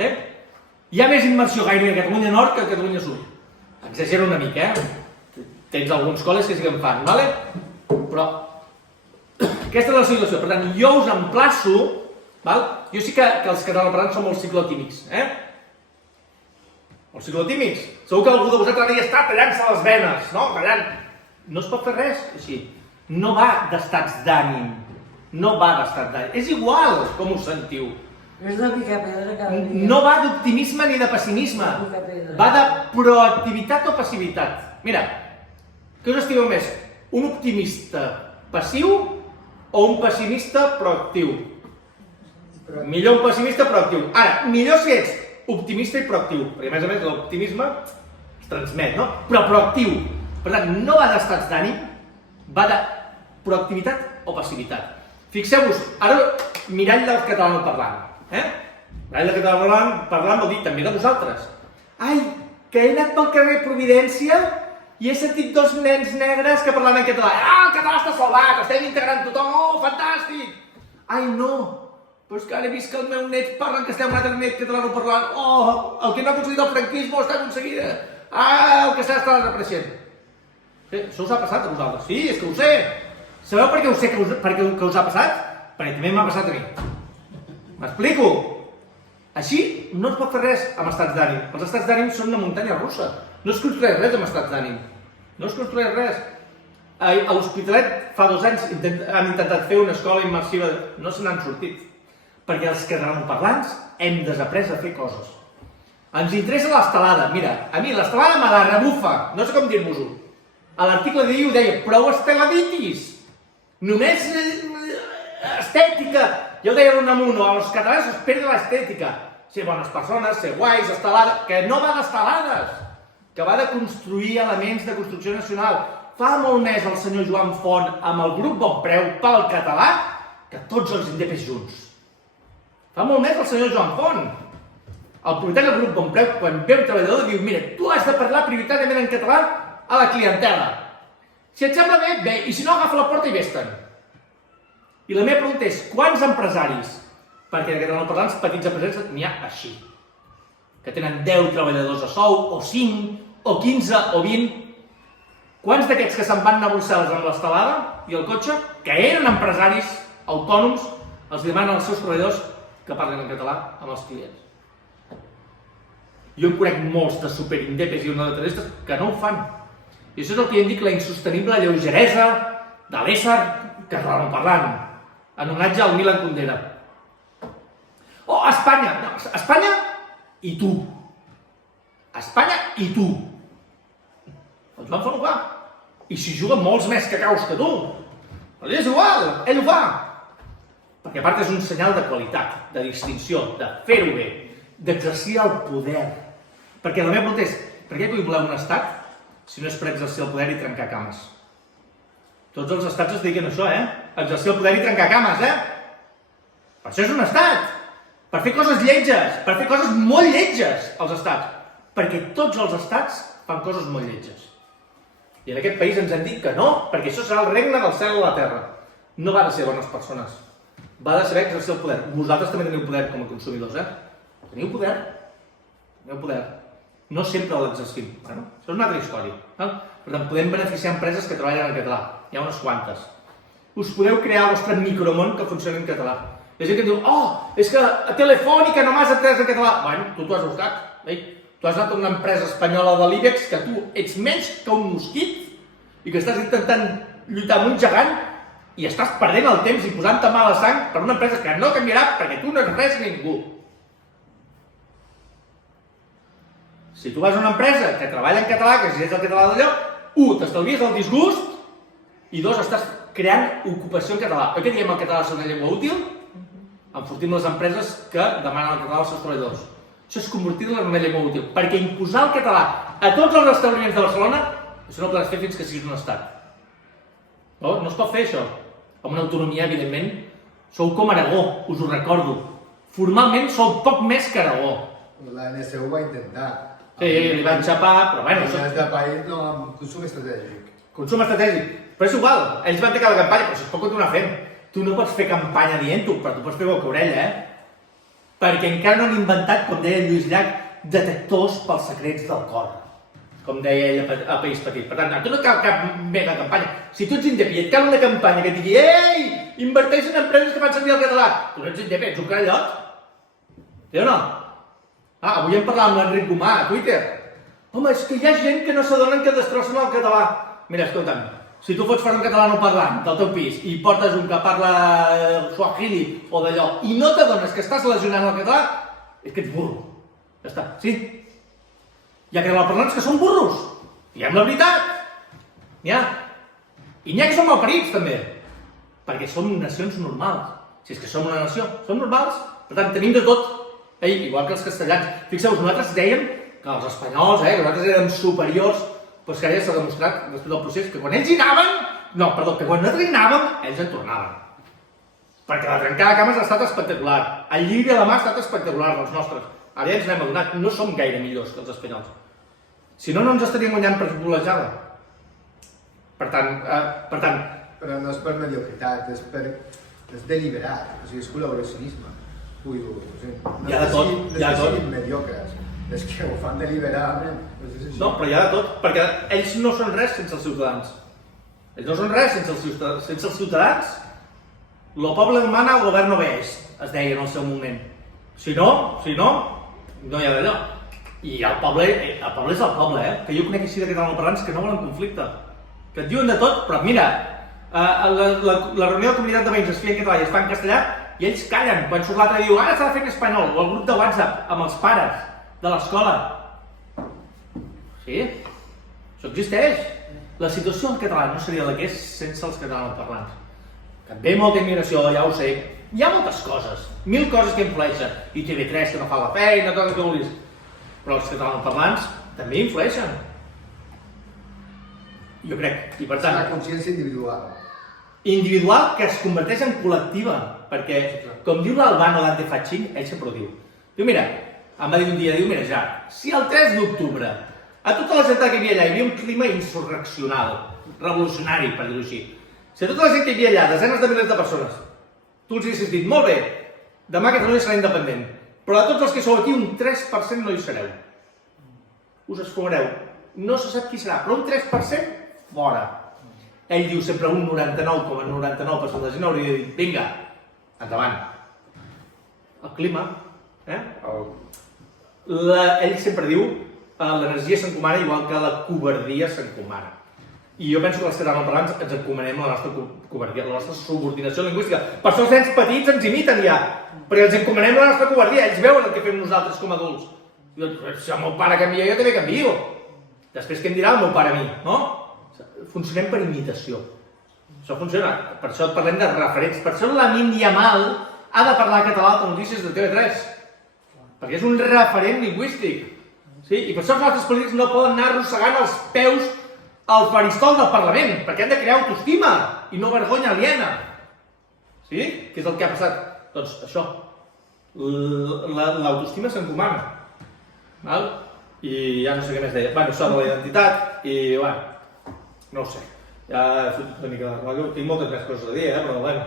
Sí? Hi ha més immersió gairebé a Catalunya Nord que a Catalunya Sud. Exagero una mica, Tens alguns col·les que sí que en fan, vale? Però aquesta és la situació. Per tant, jo us emplaço, val? Jo sí que els catalanoparlants som molt ciclotímics, Els ciclotímics. Segur que algú de vosaltres ara ja està tallant-se les venes, no? Tallant. No es pot fer res així. No va d'estats d'ànim. No va d'estat d'ànim. És igual com us sentiu. És de picar pedra cada dia. No va d'optimisme ni de pessimisme. Va de proactivitat o passivitat. Mira, què us estimeu més? Un optimista passiu o un pessimista proactiu? Millor un pessimista proactiu. Ara, millor si ets optimista i proactiu, perquè a més l'optimisme es transmet, no? Però proactiu. Per tant, no va d'estats d'ànim, va de proactivitat o passivitat. Fixeu-vos, ara mirall del catalanoparlant. Mirall del catalanoparlant vol dir també de vosaltres. Ai, que he anat pel carrer Providència i he sentit dos nens negres que parlaven en català. Ah, el català està salvat, estem integrant tothom, oh, fantàstic! Ai, no, però és que ara he vist que el meu net parla en castellà, un altre net catalanoparlant. Oh, el que no ha aconseguit el franquisme ho està aconseguint. Ah, el que està desapareixent. Això us ha passat a vosaltres? Sí, és que ho sé. Sabeu per què ho sé que us ha passat? Perquè també m'ha passat a mi. M'explico? Així no es pot fer res amb estats d'ànim. Els estats d'ànim són una muntanya russa. No es construeix res amb estats d'ànim. No es construeix res. A l'Hospitalet fa 2 anys han intentat fer una escola immersiva. No se n'han sortit. Perquè els catalanoparlants hem desaprès a fer coses. Ens interessa l'estelada. Mira, a mi l'estelada me la rebufa. No sé com dir-vos-ho. A l'article d'ahir ho deia, prou esteladitis. Només estètica. Jo deia l'Unamuno, als catalans es perd l'estètica. Ser bones persones, ser guais, estelada, que no va d'estelades, que va de construir elements de construcció nacional. Fa molt més el senyor Joan Font amb el grup Bonpreu pel català que tots els indepes junts. Fa molt més el senyor Joan Font. El propietari del grup Bonpreu, quan ve un treballador, diu, mira, tu has de parlar prioritàriament en català a la clientela. Si et sembla bé, bé, i si no, agafa la porta i vés-te'n. I la meva pregunta és, quants empresaris, perquè de catalanoparlants petits empresaris n'hi ha així, que tenen 10 treballadors a sou, o 5, o 15, o 20, quants d'aquests que se'n van anar a Brussel·les amb l'estelada i el cotxe, que eren empresaris autònoms, els demanen als seus treballadors que parlin en català amb els clients? Jo en conec molts de superindepes i unilateralistes que no ho fan. I això és el que jo en dic la insostenible lleugeresa de l'ésser catalanoparlant, en homenatge al Milan Kundera. Oh, Espanya! No, Espanya i tu. Espanya i tu. El Joan Font ho fa. I si juga molts més cacaus que tu. Però és igual, ell ho fa. Perquè a part és un senyal de qualitat, de distinció, de fer-ho bé, d'exercir el poder. Perquè la meva pregunta és, per què vull voler un estat si no és per exercir el poder i trencar cames? Tots els estats es dediquen a això, exercir el poder i trencar cames, Per això és un estat. Per fer coses lletges, per fer coses molt lletges, els estats. Perquè tots els estats fan coses molt lletges. I en aquest país ens han dit que no, perquè això serà el regne del cel a la terra. No va de ser bones persones. Va de saber exercir el poder. Vosaltres també teniu poder com a consumidors, Teniu poder. Teniu poder. No sempre l'exercim. Bueno, això és una altra història. Per tant, podem beneficiar empreses que treballen en català. Hi ha unes quantes. Us podeu crear el vostre micromón que funcioni en català. Hi ha gent que diu, oh, és que a Telefònica només entres en català. Bueno, tu t'ho has buscat. Tu has anat a una empresa espanyola de l'IBEX que tu ets menys que un mosquit i que estàs intentant lluitar amb un gegant i estàs perdent el temps i posant-te mala sang per una empresa que no canviarà perquè tu no ets res ni ningú. Si tu vas a una empresa que treballa en català, que exigeix el català d'allò, 1, t'estalvies el disgust i 2, estàs creant ocupació en català. Oi que diem el català és una llengua útil? Enfortim les empreses que demanen el català als seus treballadors. Això és convertir-la en una llengua útil. Perquè imposar el català a tots els establiments de Barcelona, això no ho podràs fer fins que siguis un estat. No es pot fer això. Amb una autonomia, evidentment, sou com Aragó, us ho recordo. Formalment sou poc més que Aragó. La NSU va intentar. Sí, li van xapar, però bueno... Des del país no amb consum estratègic. Consum estratègic. Però és igual, ells van tancar la campanya, però es pot continuar fent. Tu no pots fer campanya dient-ho, però tu pots fer boca orella, Perquè encara no han inventat, com deia Lluís Llach, detectors pels secrets del cor. Com deia ell a País Petit. Per tant, a tu no cal cap mega campanya. Si tu ets indepi i et cal una campanya que et digui ei, inverteix en empreses que fan servir el català. Tu no ets indepi, ets un carallot. Sí o no? Avui hem parlat amb l'Enric Gomà a Twitter. Home, és que hi ha gent que no s'adonen que destrossen el català. Mira, escolta'm, si tu fots fora un catalanoparlant del teu pis i portes un que parla suahili o d'allò i no t'adones que estàs lesionant el català, és que ets burro. Ja està, sí? Hi ha catalanoparlants que són burros. Diguem la veritat. N'hi ha. I n'hi ha que són malparits, també. perquè som nacions normals. Si és que som una nació, som normals, per tant, tenim de tot. Igual que els castellans. Fixeu-vos, nosaltres dèiem que els espanyols, que nosaltres érem superiors, doncs que ara ja s'ha demostrat, després del procés, que quan ells hi anaven, que quan nosaltres hi anàvem, ells en tornaven. Perquè la trencada de cames ha estat espectacular. El lliri a la mà ha estat espectacular, els nostres. Ara ja ens n'hem adonat, no som gaire millors que els espanyols. Si no, no ens estaríem guanyant per golejada. Per tant... Però no és per mediocritat, és deliberat, o sigui, és col·laboracionisme. Vull dir, o sigui, hi ha de tot, no és que siguin mediocres, és que ho fan deliberadament. No, però hi ha de tot, perquè ells no són res sense els ciutadans. Ells no són res sense els ciutadans. Lo poble mana, el govern obeix, es deia en el seu moment. Si no hi ha d'allò. I el poble és el poble, que jo conec així de catalanoparlants que no volen conflicte. Que et diuen de tot, però mira, la reunió de comunitat de veïns es feia en català i es fa en castellà i ells callen. Quan surt l'altre diu, ara s'ha de fer en espanyol, o el grup de WhatsApp amb els pares de l'escola. Sí, això existeix. La situació en català no seria la que és sense els catalanoparlants. Que ve molta immigració, ja ho sé. Hi ha moltes coses, 1000 coses que influeixen. I TV3 que no fa la feina, tot el que vulguis. Però els catalanoparlants també influeixen. Jo crec, i per tant... És la consciència individual. Individual que es converteix en col·lectiva, perquè, com diu l'Albano Dante Fachin, ell sempre ho diu. Diu, mira, em va dir un dia, mira, ja, si el 3 d'octubre a tota la gent que hi havia allà hi havia un clima insurreccional, revolucionari, per dir-ho així, si a tota la gent que hi havia allà, desenes de milers de persones, tu els haguessis dit, molt bé, demà Catalunya serà independent, però a tots els que sou aquí un 3% no hi sereu. Us esfumareu. No se sap qui serà, però un 3% fora. Ell diu sempre un 99,99% de la gent hauria dit, vinga, endavant. El clima, ell sempre diu, l'energia s'encomana igual que la covardia s'encomana. I jo penso que els catalanoparlants ens encomanem la nostra covardia, la nostra subordinació lingüística. Per això els nens petits ens imiten ja, perquè ens encomanem la nostra covardia, ells veuen el que fem nosaltres com a adults. Si el meu pare canvia, jo també canvio. Després què em dirà el meu pare a mi, no? Funcionem per imitació. Això funciona. Per això parlem de referents. Per això l'Amin Yamal ha de parlar català a notícies de TV3. Perquè és un referent lingüístic. Sí? I per això els nostres polítics no poden anar arrossegant els peus al faristol del Parlament, perquè han de crear autoestima i no vergonya aliena. Sí? Què és el que ha passat? Doncs això. L'autoestima s'encomana. Val? I ja no sé què més deia. Bueno, això de la identitat i, bueno, no ho sé. Ja he fet una mica de... Tinc moltes més coses a dir, però, bueno,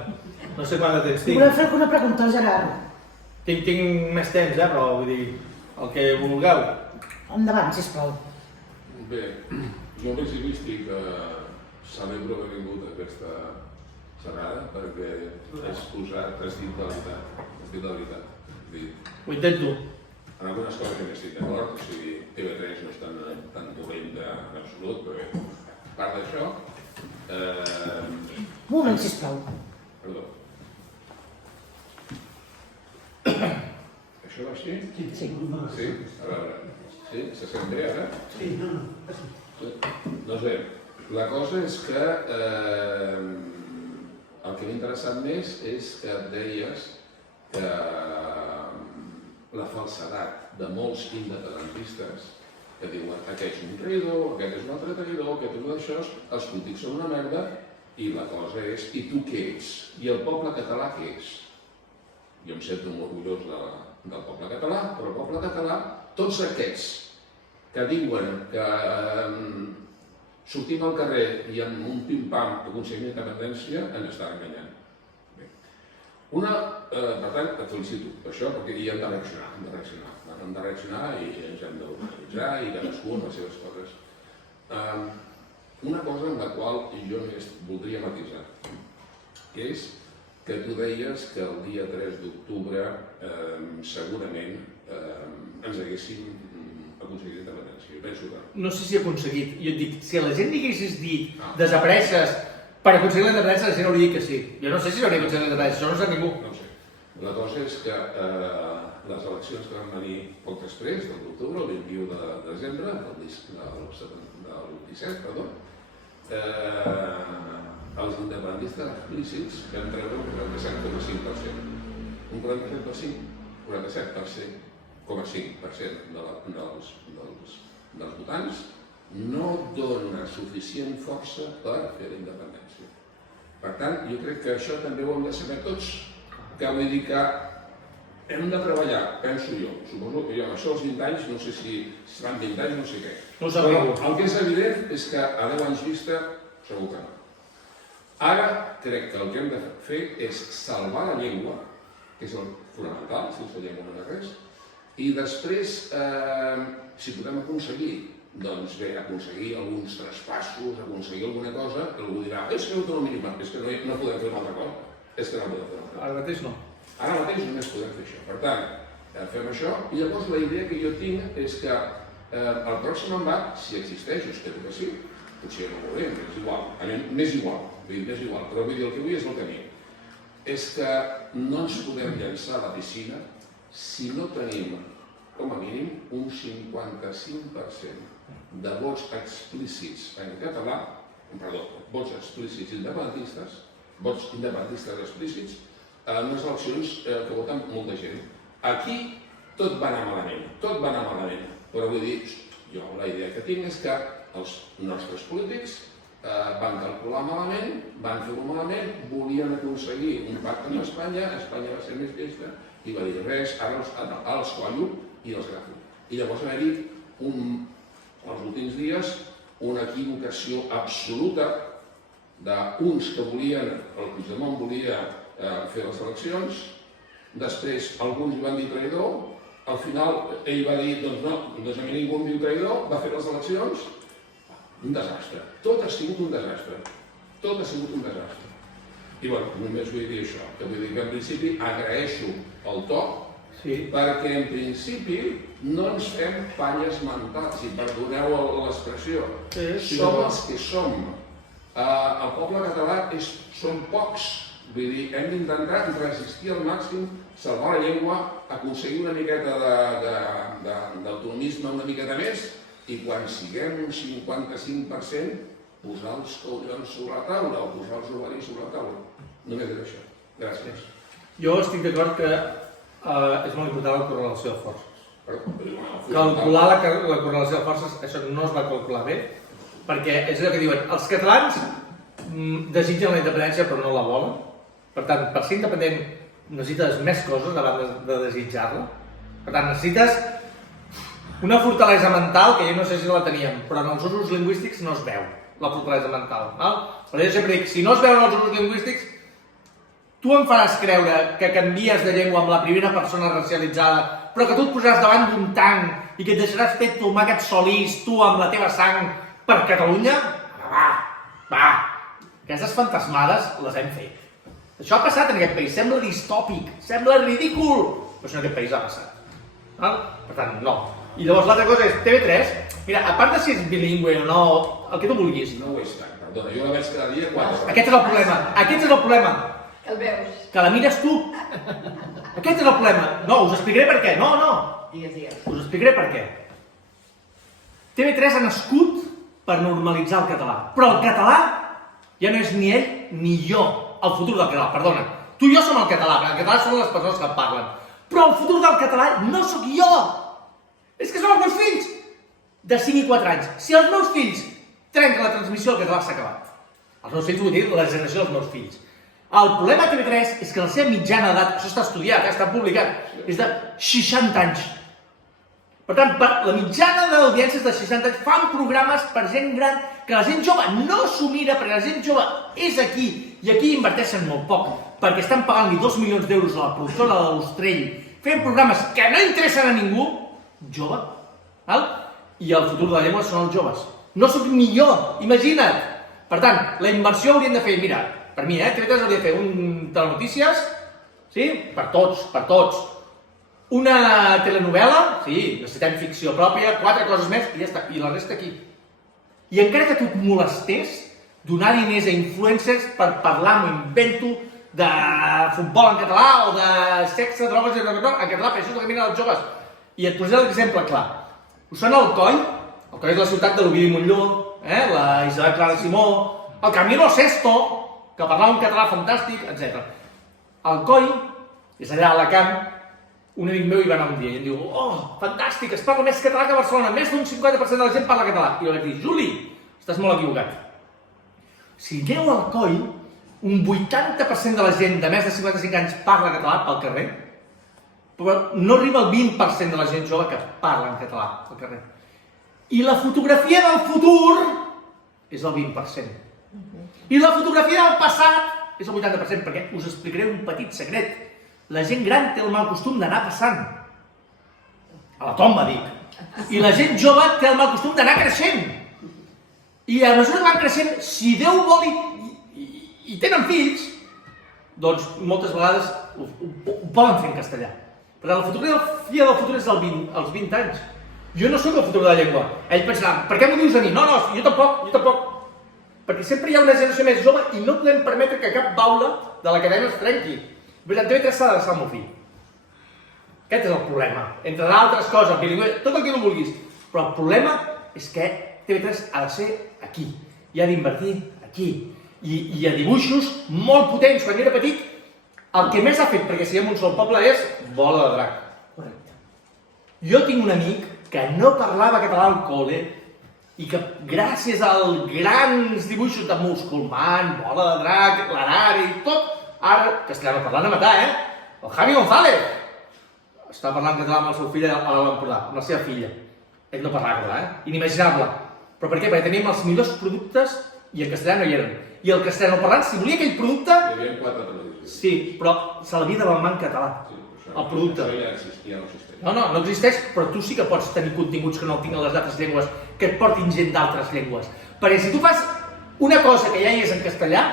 no sé quant de temps tinc. Volem fer alguna pregunta al Gerard? Tinc més temps, però vull dir, el que vulgueu. Endavant, sisplau. Bé, jo més he vist que celebro haver vingut a aquesta xerrada perquè has posat, has dit la veritat. Has dit la veritat. Ho intento. En algunes coses que m'estic d'acord, o sigui, TV3 no és tan dolenta en absolut, però bé, a part d'això... Un moment, sisplau. Perdó. Això va així? Sí. Sí? A veure, sí? Se sent bé ara? Sí, no. Doncs bé, la cosa és que el que m'ha interessat més és que et deies que la falsedat de molts independentistes que diuen aquest és un traïdor, aquest és un altre traïdor, aquest és un d'això, els polítics són una merda i la cosa és, i tu què ets? I el poble català què és? Jo em sento molt orgullós del poble català, però el poble català, tots aquests que diuen que sortim al carrer i amb un pim-pam aconseguim independència, ens estan enganyant. Per tant, et felicito per això, perquè hi hem de reaccionar, hem de reaccionar i ens hem d'organitzar i cadascú amb les seves coses. Una cosa en la qual jo només voldria matisar, que és que tu deies que el dia 3 d'octubre segurament ens haguéssim aconseguit independència. Jo penso que... No sé si he aconseguit. Jo et dic, si a la gent li haguessis dit desapareixes per aconseguir la independència, la gent hauria dit que sí. Jo no sé si hauria aconseguit la independència, això no ho sap ningú. No ho sé. La cosa és que les eleccions que van venir poc després, del d'octubre, el 21 de desembre, del 17, perdó, els independentistes explícits vam treure un 47,5%. Un 47,5% dels votants no dona suficient força per fer la independència. Per tant, jo crec que això també ho hem de saber tots, que vull dir que hem de treballar, penso jo. Suposo que jo, això als 20 anys, no sé si seran 20 anys, no sé què. No ho sabeu. Però el que és evident és que a 10 anys vista, segur que no. Ara crec que el que hem de fer és salvar la llengua, que és el fonamental, sense llengua no hi ha res, i després, si podem aconseguir, doncs bé, aconseguir alguns traspassos, aconseguir alguna cosa, que algú dirà, és que l'autonomisme, és que no podem fer una altra cosa, és que no podem fer una altra cosa. Ara mateix no. Ara mateix només podem fer això. Per tant, fem això, i llavors la idea que jo tinc és que el pròxim embat, si existeix, espero que sí, potser no ho veurem, és igual, m'és igual, però vull dir, el que vull és el camí. És que no ens podem llançar a la piscina si no tenim, com a mínim, un 55% de vots explícits en català, vots explícits independentistes, vots independentistes explícits, en unes eleccions que voten molta gent. Aquí tot va anar malament, però vull dir, jo la idea que tinc és que els nostres polítics van calcular malament, van fer-ho malament, volien aconseguir un pacte amb Espanya, Espanya va ser més llesta i va dir res, ara els collo i els grafo. I llavors va haver-hi, els últims dies, una equivocació absoluta d'uns que volien, el Puigdemont volia fer les eleccions, després alguns li van dir traïdor, al final ell va dir, doncs no, doncs a mi ningú em diu traïdor, va fer les eleccions, un desastre. Tot ha sigut un desastre. I bueno, només vull dir això, que vull dir que en principi agraeixo el to, perquè en principi no ens fem palles mentals, si perdoneu l'expressió. Som els que som. El poble català som pocs. Vull dir, hem d'intentar resistir al màxim, salvar la llengua, aconseguir una miqueta d'autonomisme una miqueta més, i quan siguem un 55%, posar els collons sobre la taula o posar els ovaris sobre la taula. Només és això. Gràcies. Jo estic d'acord que és molt important la correlació de forces. Calcular la correlació de forces, això no es va calcular bé, perquè és allò que diuen, els catalans desitgen la independència però no la volen. Per tant, per ser independent necessites més coses abans de desitjar-la. Per tant, necessites una fortalesa mental que jo no sé si la teníem, però en els usos lingüístics no es veu, la fortalesa mental. Per això sempre dic, si no es veuen els usos lingüístics, tu em faràs creure que canvies de llengua amb la primera persona racialitzada, però que tu et posaràs davant d'un tanc i que et deixaràs fer tomàquet solís, tu amb la teva sang, per Catalunya? Va, aquestes fantasmades les hem fet. Això ha passat en aquest país, sembla distòpic, sembla ridícul, però això en aquest país ha passat. Per tant, no. I llavors l'altra cosa és TV3, mira, a part de si ets bilingüe o no, el que tu vulguis. No ho és tant, perdona, jo la veig cada dia 4 hores. Aquest és el problema. Que el veus. Que la mires tu. Aquest és el problema. No, us explicaré per què. No. Digues. Us explicaré per què. TV3 ha nascut per normalitzar el català. Però el català ja no és ni ell ni jo. El futur del català, perdona. Tu i jo som el català, perquè el català són les persones que el parlen. Però el futur del català no sóc jo. És que són els meus fills. De 5 i 4 anys. Si els meus fills trenquen la transmissió, el català s'ha acabat. Els meus fills vull dir la generació dels meus fills. El problema de TV3 és que la seva mitjana d'edat, això està estudiat, està publicat, és de 60 anys. Per tant, la mitjana d'audiències de 60 anys fan programes per gent gran que la gent jove no s'ho mira, perquè la gent jove és aquí, i aquí inverteixen molt poc, perquè estan pagant-li 2 milions d'euros a la productora de l'Ostrell, fent programes que no interessen a ningú, jove, i el futur de la llengua són els joves. No sóc ni jo, imagina't! Per tant, la inversió haurien de fer, mira, per mi, TV3 hauria de fer un telenotícies, sí? Per tots. Una telenovel·la, sí, necessitem ficció pròpia, 4 coses més, i ja està, i la resta aquí. I encara que tu et molestés donar diners a influencers per parlar, m'ho invento, de futbol en català o de sexe, drogues i en català, perquè això és el que miren els joves. I et posaré l'exemple clar. Us sona Alcoi? Alcoi és la ciutat de l'Ovidi Montllor, la Isabel Clara Simó, el Camilo Sesto, que parlava un català fantàstic, etc. Al COI, és allà a Alacant, un amic meu hi va anar un dia i em diu oh, fantàstic, es parla més català que a Barcelona, més d'un 50% de la gent parla català. I jo vaig dir, Juli, estàs molt equivocat. Si aneu al COI, un 80% de la gent de més de 55 anys parla català pel carrer, però no arriba al 20% de la gent jove que parla en català al carrer. I la fotografia del futur és el 20%. I la fotografia del passat és el 80%, perquè us explicaré un petit secret. La gent gran té el mal costum d'anar passant. A la tomba, dic. I la gent jove té el mal costum d'anar creixent. I a mesura que van creixent, si Déu vol i tenen fills, doncs moltes vegades ho poden fer en castellà. Però la fotografia del futur és als 20 anys. Jo no sóc el futur de la llengua. Ell pensarà, per què m'ho dius a mi? No, jo tampoc. Perquè sempre hi ha una generació més jove i no podem permetre que cap baula de l'acadèmia es trenqui. TV3 s'ha d'adreçar al meu fill. Aquest és el problema. Entre d'altres coses, tot el que no vulguis. Però el problema és que TV3 ha de ser aquí. I ha d'invertir aquí. I hi ha dibuixos molt potents. Quan jo era petit, el que més ha fet perquè siguem un sol poble és Bola de Drac. Correcte. Jo tinc un amic que no parlava català al col·le i que gràcies als grans dibuixos de Musculman, Bola de Drac, l'Arari i tot, ara, castellano parlant a matar, el Javi González està parlant català amb el seu fill a l'Empordà, amb la seva filla. Ell no parlava català, inimaginable. Però per què? Perquè teníem els millors productes i en castellà no hi eren. I el castellano parlant, si volia aquell producte... Hi havia 4 televisions. Sí, però se l'havia de balmar en català, el producte. Això ja no existeix. No existeix, però tu sí que pots tenir continguts que no el tinguin les altres llengües, que et portin gent d'altres llengües. Perquè si tu fas una cosa que ja hi és en castellà,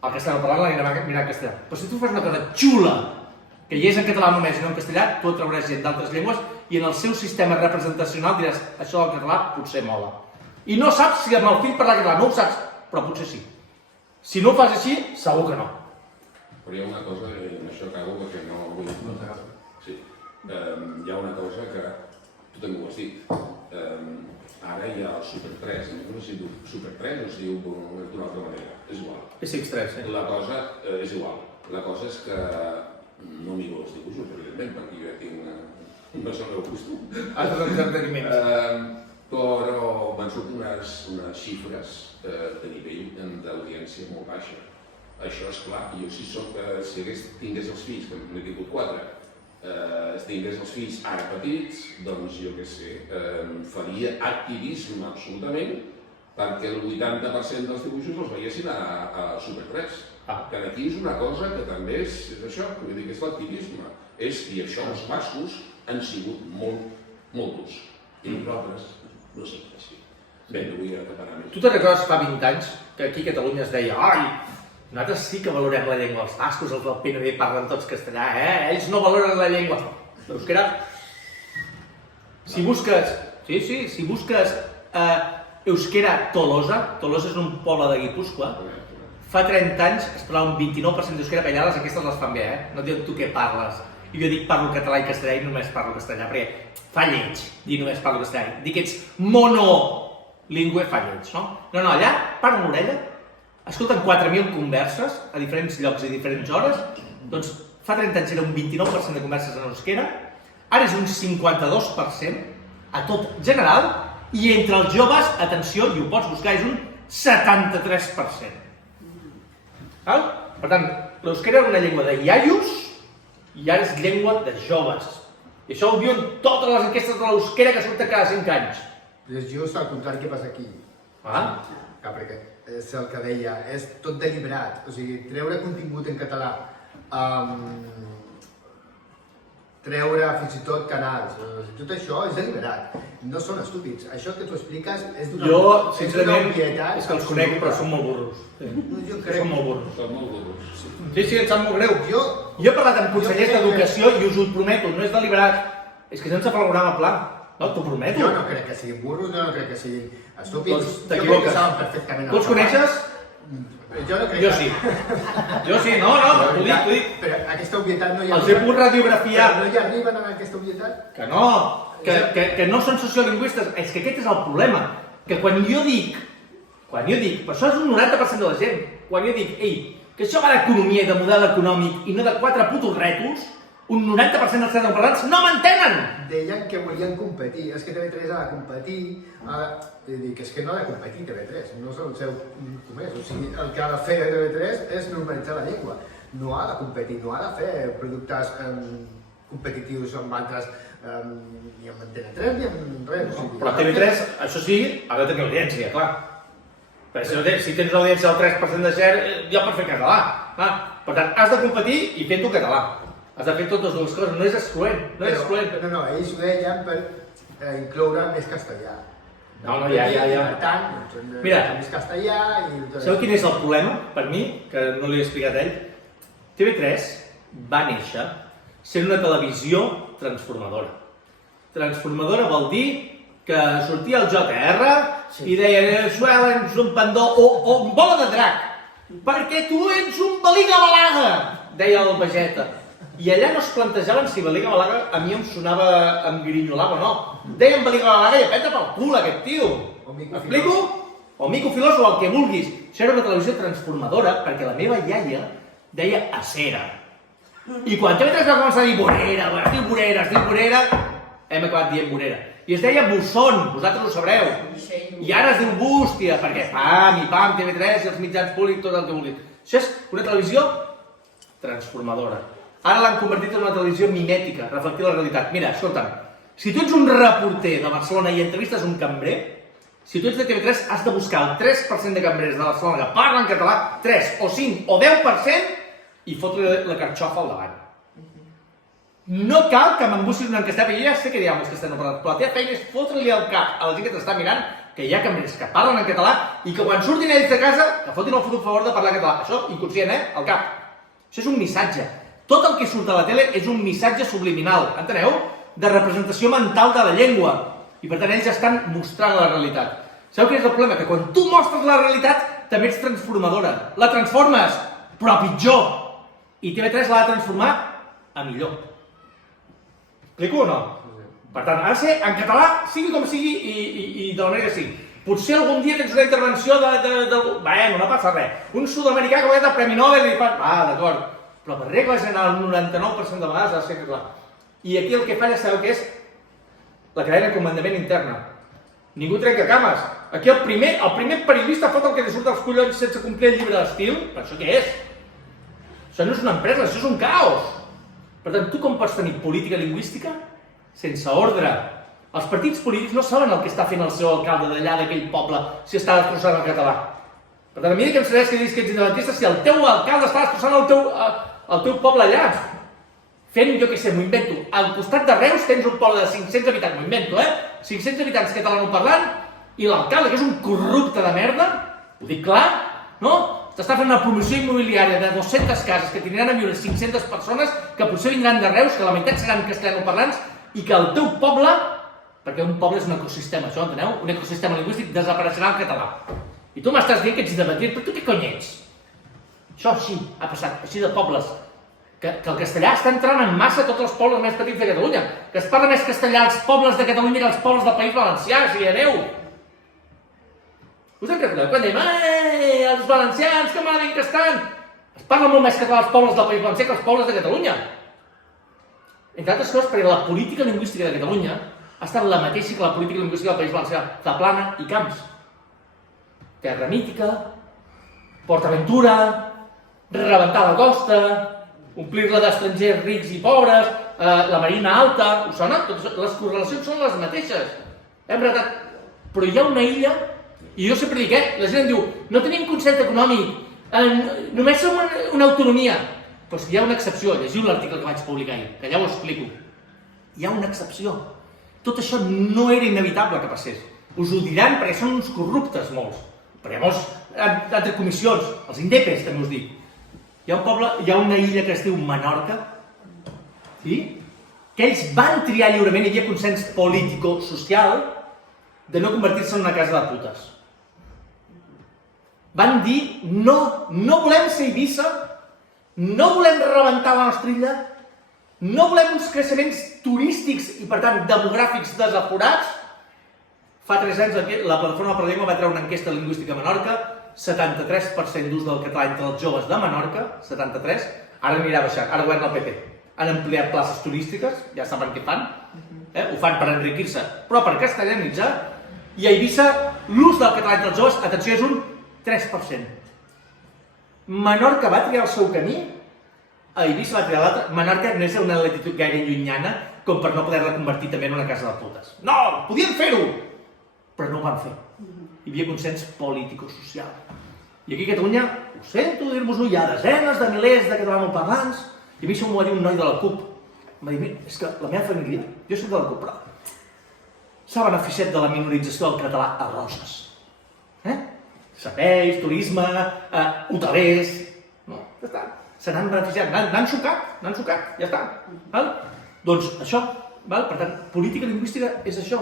el castellà no parlant l'anirà a mirar en castellà. Però si tu fas una cosa xula, que hi és en català només i no en castellà, tu atrauràs gent d'altres llengües i en el seu sistema representacional diràs això del català potser mola. I no saps si amb el fill parla català, no ho saps, però potser sí. Si no ho fas així, segur que no. Però hi ha una cosa, i amb això acabo perquè no vull... Sí. Hi ha una cosa que tu també ho has dit. Ara hi ha el Super 3, no sé si diu Super 3 o si diu d'una altra manera, és igual. És X3, sí. La cosa és igual. La cosa és que no miro els dibuixos, evidentment, perquè jo ja tinc una zona de costum. Altres entreteniments. Però m'han sortit unes xifres de nivell d'audiència molt baixa. Això és clar, jo si tingués els fills, que n'he tingut 4, tingués els fills ara petits, doncs jo què sé, faria activisme absolutament perquè el 80% dels dibuixos els veiessin a Super 3. Que aquí és una cosa que també és això, vull dir que és l'activisme. I això, els passos han sigut molt durs. I nosaltres no sé què sí. Bé, no vull acabar més. Tu te'n recordes fa 20 anys que aquí a Catalunya es deia ai, nosaltres sí que valorem la llengua, els bascos, els del PNB parlen tots castellà, ells no valoren la llengua. L'euskera... Si busques euskera Tolosa és un poble de Guipúscoa, fa 30 anys es parlava un 29% d'euskera, perquè allà les aquestes les fan bé, no et diuen tu què parles. I jo dic parlo català i castellà i només parlo castellà, perquè fa lleig dir només parlo castellà. Dir que ets monolingüe fa lleig, no? No, allà, paren l'orella, escolten 4.000 converses a diferents llocs i diferents hores, doncs fa 30 anys era un 29% de converses en euskera, ara és un 52% a tot general, i entre els joves, atenció, i ho pots buscar, és un 73%. Per tant, l'euskera era una llengua de iaios i ara és llengua de joves. I això ho diuen totes les enquestes de l'euskera que surten cada 5 anys. És just al contrari que passa aquí. Perquè és el que deia, és tot deliberat. O sigui, treure contingut en català, treure fins i tot canals, tot això és deliberat. No són estúpids. Això que tu expliques és d'una obvietat. Jo, sincerament, obvietat. És que els conec, però són molt burros. Jo crec... Són molt burros. Són molt burros. Sí, em sap molt greu. Jo he parlat amb consellers d'educació i us ho prometo, no és deliberat. És que sense programa pla. No, t'ho prometo. Jo no crec que siguin burros, jo no crec que siguin estúpids. Doncs jo crec que saben perfectament. Tu els coneixes? Jo no crec jo sí. Jo sí, no, t'ho dic. Però aquesta obvietat no hi ha... Els he pogut radiografiar. No hi arriben a aquesta obvietat? Que no, que no són sociolingüistes. És que aquest és el problema. Que quan jo dic Quan jo dic, però això és un 90% de la gent, quan jo dic, ei, que això va d'economia i de model econòmic i no de 4 putos rètols, un 90% dels catalans no m'entenen! Deien que volien competir, és que TV3 ha de competir, dic, és que no ha de competir TV3, no és el seu comès, o sigui, el que ha de fer TV3 és normalitzar la llengua, no ha de competir, no ha de fer productes competitius amb altres, ni amb Antena 3 ni amb res. Però TV3, això sí, ha de tenir audiència, clar. Perquè si tens una audiència del 3% de share, ja pots fer català. Per tant, has de competir i fent-ho català. Has de fer totes dues coses, no és excloent, no és excloent. No, ells ho deien per incloure més castellà. No, ja. Per tant, Mira, més castellà i... Sabeu quin és el problema, per mi, que no li he explicat a ell? TV3 va néixer sent una televisió transformadora. Transformadora vol dir que sortia el JR i deia Suela, ets un pandó o un bola de drac, perquè tu ets un Baliga Balaga, deia el Vegeta. I allà no es plantejaven si Baliga Balaga a mi em sonava, em grinyolava o no. Deien Baliga Balaga i apreta pel cul aquest tio. M'explico? O Mico Filós o el que vulguis. Això era una televisió transformadora perquè la meva iaia deia acera. I quan TV3 va començar a dir vorera, es diu vorera, hem acabat dient vorera. I es deia Busson, vosaltres ho sabreu. I ara es diu Bústia, perquè pam i pam, TV3 i els mitjans públics, tot el que vulguis. Això és una televisió transformadora. Ara l'han convertit en una televisió mimètica, reflectir la realitat. Mira, escolta'm, si tu ets un reporter de Barcelona i entrevistes un cambrer, si tu ets de TV3 has de buscar el 3% de cambrers de Barcelona que parlen català, 3 o 5 o 10%, i fotre la carxofa al davant. No cal que m'embussis una enquesteta, jo ja sé que hi ha molts que estan parlant, però la teva feina és fotre-li al cap a la gent que t'està mirant que hi ha cambrers que parlen en català i que quan surtin ells de casa que fotin el fotut favor de parlar català. Això, inconscient, al cap. Això és un missatge. Tot el que surt a la tele és un missatge subliminal, enteneu? De representació mental de la llengua. I per tant ells estan mostrant la realitat. Sabeu quin és el problema? Que quan tu mostres la realitat també ets transformadora. La transformes, però pitjor. I TV3 l'ha de transformar a millor. Explico o no? Per tant, ha de ser en català, sigui com sigui i de la manera que sigui. Potser algun dia tens una intervenció bueno, no passa res. Un sud-americà que ha guanyat el Premi Nobel i fa... d'acord. Però per regla general, el 99% de vegades ha de ser clar. I aquí el que falla, sabeu què és? La cadena de comandament interna. Ningú trenca cames. Aquí el primer periodista fot el que li surt dels collons sense complir el llibre d'estil. Per això què és? Això no és una empresa, això és un caos. Per tant, tu com pots tenir política lingüística sense ordre? Els partits polítics no saben el que està fent el seu alcalde d'allà, d'aquell poble, si està destrossant el català. Per tant, a mi que em serveix que diguis que ets independentista si el teu alcalde està destrossant el teu poble allà. Fent, jo què sé, m'ho invento. Al costat de Reus tens un poble de 500 habitants, m'ho invento, 500 habitants catalanoparlant i l'alcalde, que és un corrupte de merda, ho dic clar, no? T'està fent una promoció immobiliària de 200 cases que tindran a viure 500 persones que potser vindran de Reus, que la meitat seran castellanoparlants i que el teu poble, perquè un poble és un ecosistema, això enteneu? Un ecosistema lingüístic desapareixerà el català. I tu m'estàs dient que ets independent, però tu què cony ets? Això així ha passat, així de pobles. Que el castellà està entrant en massa a tots els pobles més petits de Catalunya, que es parla més castellà als pobles de Catalunya que als pobles del País Valencià, si hi aneu. Us en recordeu quan dèiem, els valencians, que malament que estan? Es parla molt més català als pobles del País Valencià que als pobles de Catalunya. Entre altres coses, perquè la política lingüística de Catalunya ha estat la mateixa que la política lingüística del País Valencià, de plana i camps. Terra mítica, PortAventura, rebentar la costa, omplir-la d'estrangers rics i pobres, la Marina Alta, us sona? Les correlacions són les mateixes. Hem retat. Però hi ha una illa, i jo sempre dic, la gent em diu, no tenim concert econòmic, només som una autonomia. Però si hi ha una excepció, llegiu l'article que vaig publicar ahir, que ja ho explico. Hi ha una excepció. Tot això no era inevitable que passés. Us ho diran perquè són uns corruptes molts. Perquè molts d'altres comissions, els indepes també us dic. Hi ha un poble, hi ha una illa que es diu Menorca, sí? Que ells van triar lliurement, hi havia consens político-social de no convertir-se en una casa de putes. Van dir, no volem ser Eivissa, no volem rebentar la nostra illa, no volem uns creixements turístics i, per tant, demogràfics desaforats, Fa 3 anys la Plataforma per la Llengua va treure una enquesta lingüística a Menorca, 73% d'ús del català entre els joves de Menorca, 73, ara anirà baixant, ara governa el PP. Han ampliat places turístiques, ja saben què fan, ho fan per enriquir-se, però per castellanitzar, i a Eivissa l'ús del català entre els joves, atenció, és un 3%. Menorca va triar el seu camí, a Eivissa va triar l'altre. Menorca no és una latitud gaire llunyana com per no poder-la convertir també en una casa de putes. No, podien fer-ho, però no ho van fer. Hi havia consens político-social. I aquí a Catalunya, ho sento dir-vos-ho, hi ha desenes de milers de catalanoparlants, i a mi això m'ho va dir un noi de la CUP. Em va dir, és que la meva família, jo soc de la CUP, però s'ha beneficiat de la minorització del català a Roses. Serveis, turisme, hotelers... No, ja està. Se n'han beneficiat, n'han sucat, ja està. Doncs això, per tant, política lingüística és això.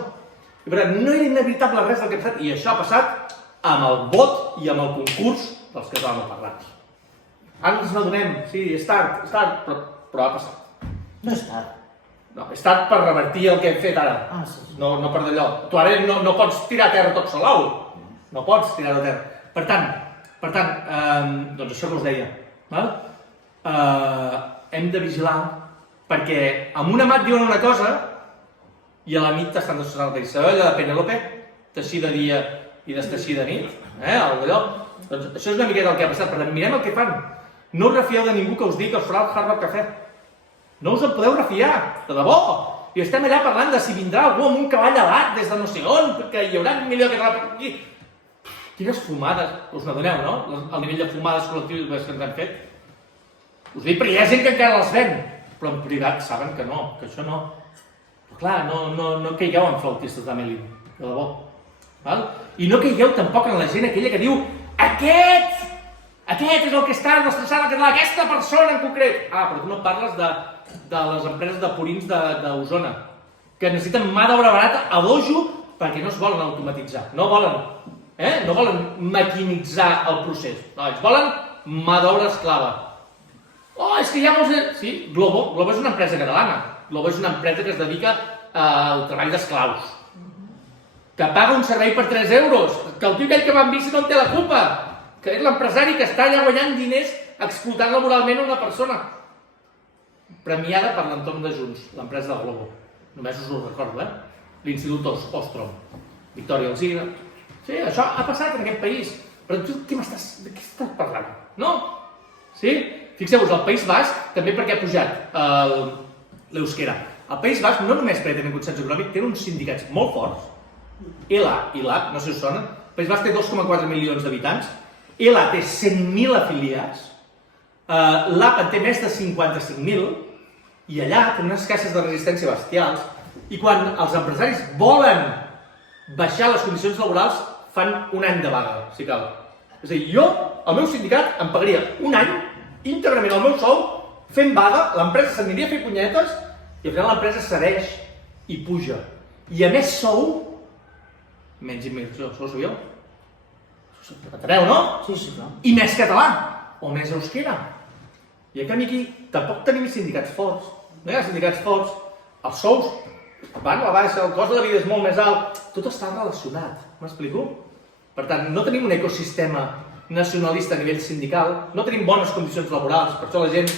I per tant, no era inevitable res del que ha passat, i això ha passat amb el vot i amb el concurs dels catalanoparlants. Ara ens n'adonem, sí, és tard, però ha passat. No és tard. No, és tard per revertir el que hem fet ara. Sí. No per d'allò. Tu ara no pots tirar a terra tot Salou. No pots tirar a terra. Per tant, doncs això que us deia. Hem de vigilar perquè amb una mà et diuen una cosa i a la nit t'estan destrossant el país. Sabeu allò de Penélope? Teixir de dia i desteixir de nit? Doncs això és una miqueta el que ha passat. Per tant, mirem el que fan. No us refieu de ningú que us digui que us farà el Hard Rock Café. No us en podeu refiar, de debò. I estem allà parlant de si vindrà algú amb un cavall alat des de no sé on, que hi haurà un milió de català per aquí. Quines fumades, us n'adoneu, no? El nivell de fumades col·lectives que ens han fet. Us dic, però hi ha gent que encara les ven, però en privat saben que no, que això no. Però clar, no caigueu en flautistes de Melin, de debò. I no caigueu tampoc en la gent aquella que diu aquest és el que està destrossant el català, aquesta persona en concret. Però tu no parles de les empreses de purins d'Osona, que necessiten mà d'obra barata a dojo perquè no es volen automatitzar, no volen maquinitzar el procés, no, ells volen mà d'obra esclava. És que hi ha molts... Sí, Globo és una empresa catalana, Globo és una empresa que es dedica al treball d'esclaus, que paga un servei per 3 euros, que el tio aquell que va en bici no en té la culpa, que és l'empresari que està allà guanyant diners explotant laboralment una persona. Premiada per l'entorn de Junts, l'empresa de Globo. Només us ho recordo, l'Institut Ostrom. Victòria Alsina. Sí, això ha passat en aquest país. Però tu, de què estàs parlant? No? Sí? Fixeu-vos, el País Basc, també perquè ha pujat l'euskera. El País Basc no només perquè tenen consens econòmic, tenen uns sindicats molt forts. ELA i LAB, no sé si us sona. El País Basc té 2,4 milions d'habitants. ELA té 100.000 afiliats. LAB en té més de 55.000. I allà tenen unes caixes de resistència bestials. I quan els empresaris volen baixar les condicions laborals, fan un any de vaga, si cal. És a dir, el meu sindicat, em pagaria un any íntegrament el meu sou fent vaga, l'empresa s'aniria a fer punyetes i al final l'empresa cedeix i puja. I a més sou, menys immigració, això ho sabíeu? Enteneu, no? Sí, clar. I més català, o més euskera. I en canvi aquí tampoc tenim sindicats forts. No hi ha sindicats forts. Els sous van a la baixa, el cost de la vida és molt més alt. Tot està relacionat, m'explico? Per tant, no tenim un ecosistema nacionalista a nivell sindical, no tenim bones condicions laborals, per això la gent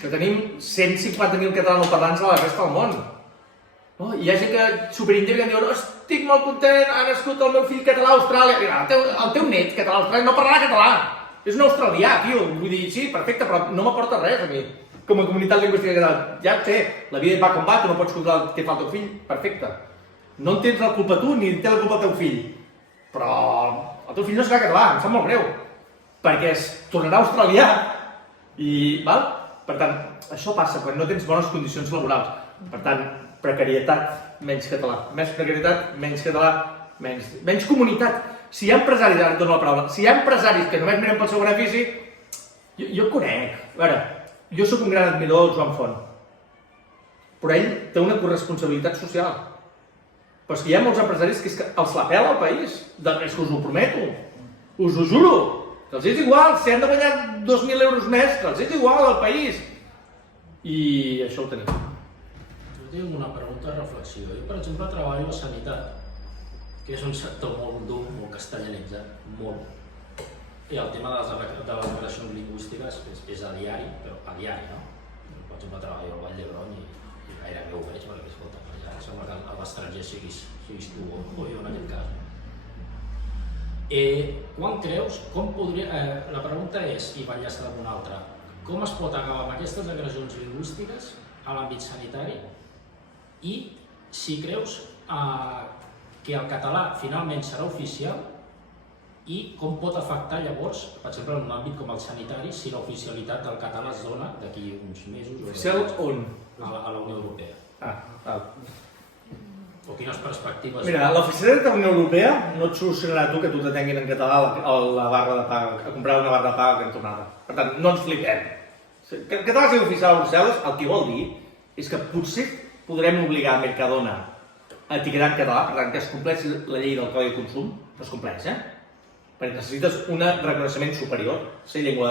que tenim 150.000 catalanoparlants a la resta del món. Hi ha gent que superindica que diu estic molt content, ha nascut el meu fill català a Austràlia. El teu net català a Austràlia no parlarà català. És un australià, tio. Vull dir, sí, perfecte, però no m'aporta res a mi. Com a comunitat lingüística catalana. Ja ho sé, la vida va com va, tu no pots controlar què fa el teu fill. Perfecte. No en tens la culpa tu, ni en té la culpa el teu fill. Però el teu fill no serà català, em sap molt greu. Perquè es tornarà australià. Per tant, això passa quan no tens bones condicions laborals. Per tant, precarietat, menys català. Més precarietat, menys català, menys comunitat. Si hi ha empresaris, ara et dono la paraula, si hi ha empresaris que només miren pel seu benefici, jo conec. A veure, jo sóc un gran admirador del Joan Font, però ell té una corresponsabilitat social. Però és que hi ha molts empresaris que els la pela el país, és que us ho prometo, us ho juro, que els és igual, si han de guanyar 2.000 euros més, que els és igual al país. I això ho tenim. tinc una pregunta de reflexió. Jo, per exemple, treballo a Sanitat, que és un sector molt dur, molt castellanitzat, molt. I el tema de les declaracions lingüístiques és a diari, però a diari, no? Per exemple, treballo al Vall d'Hebron i gairebé ho veig perquè escolta, ja sembla que a l'estranger siguis tu o jo en aquest cas. Quan creus, la pregunta és, i va enllaçada amb una altra, com es pot acabar amb aquestes agressions lingüístiques a l'àmbit sanitari i si creus que el català finalment serà oficial i com pot afectar llavors, per exemple, en un àmbit com el sanitari, si l'oficialitat del català es dona d'aquí uns mesos Oficial on? A la Unió Europea. O quines perspectives... Mira, l'oficialitat de la Unió Europea no et solucionarà tu que tu t'atenguin en català la barra de paga, a comprar una barra de paga cantonada. Per tant, no ens flipem. Que el català sigui oficial o Brussel·les, el que vol dir és que potser podrem obligar a Mercadona a etiquetar en català, per tant, que es compleixi la llei del Codi de Consum, no es compleix, perquè necessites un reconeixement superior, ser llengua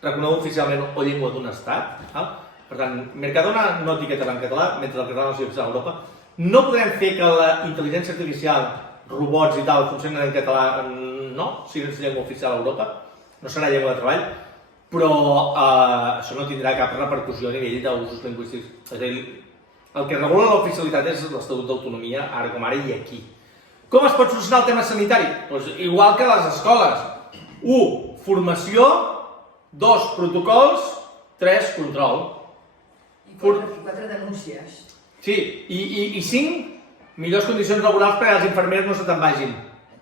reconeguda oficialment o llengua d'un estat. Per tant, Mercadona no etiquetarà en català, mentre el català no sigui oficial a Europa. No podrem fer que la intel·ligència artificial, robots i tal, funcionin en català, no, sigui llengua oficial a Europa, no serà llengua de treball, però això no tindrà cap repercussió a nivell d'usos lingüístics. És a dir, el que regula l'oficialitat és l'Estatut d'Autonomia, ara com ara i aquí. Com es pot solucionar el tema sanitari? Doncs igual que a les escoles. 1. Formació. 2. Protocols. 3. Control. I 4 denúncies. Sí, i 5. Millors condicions laborals perquè les infermeres no se te'n vagin,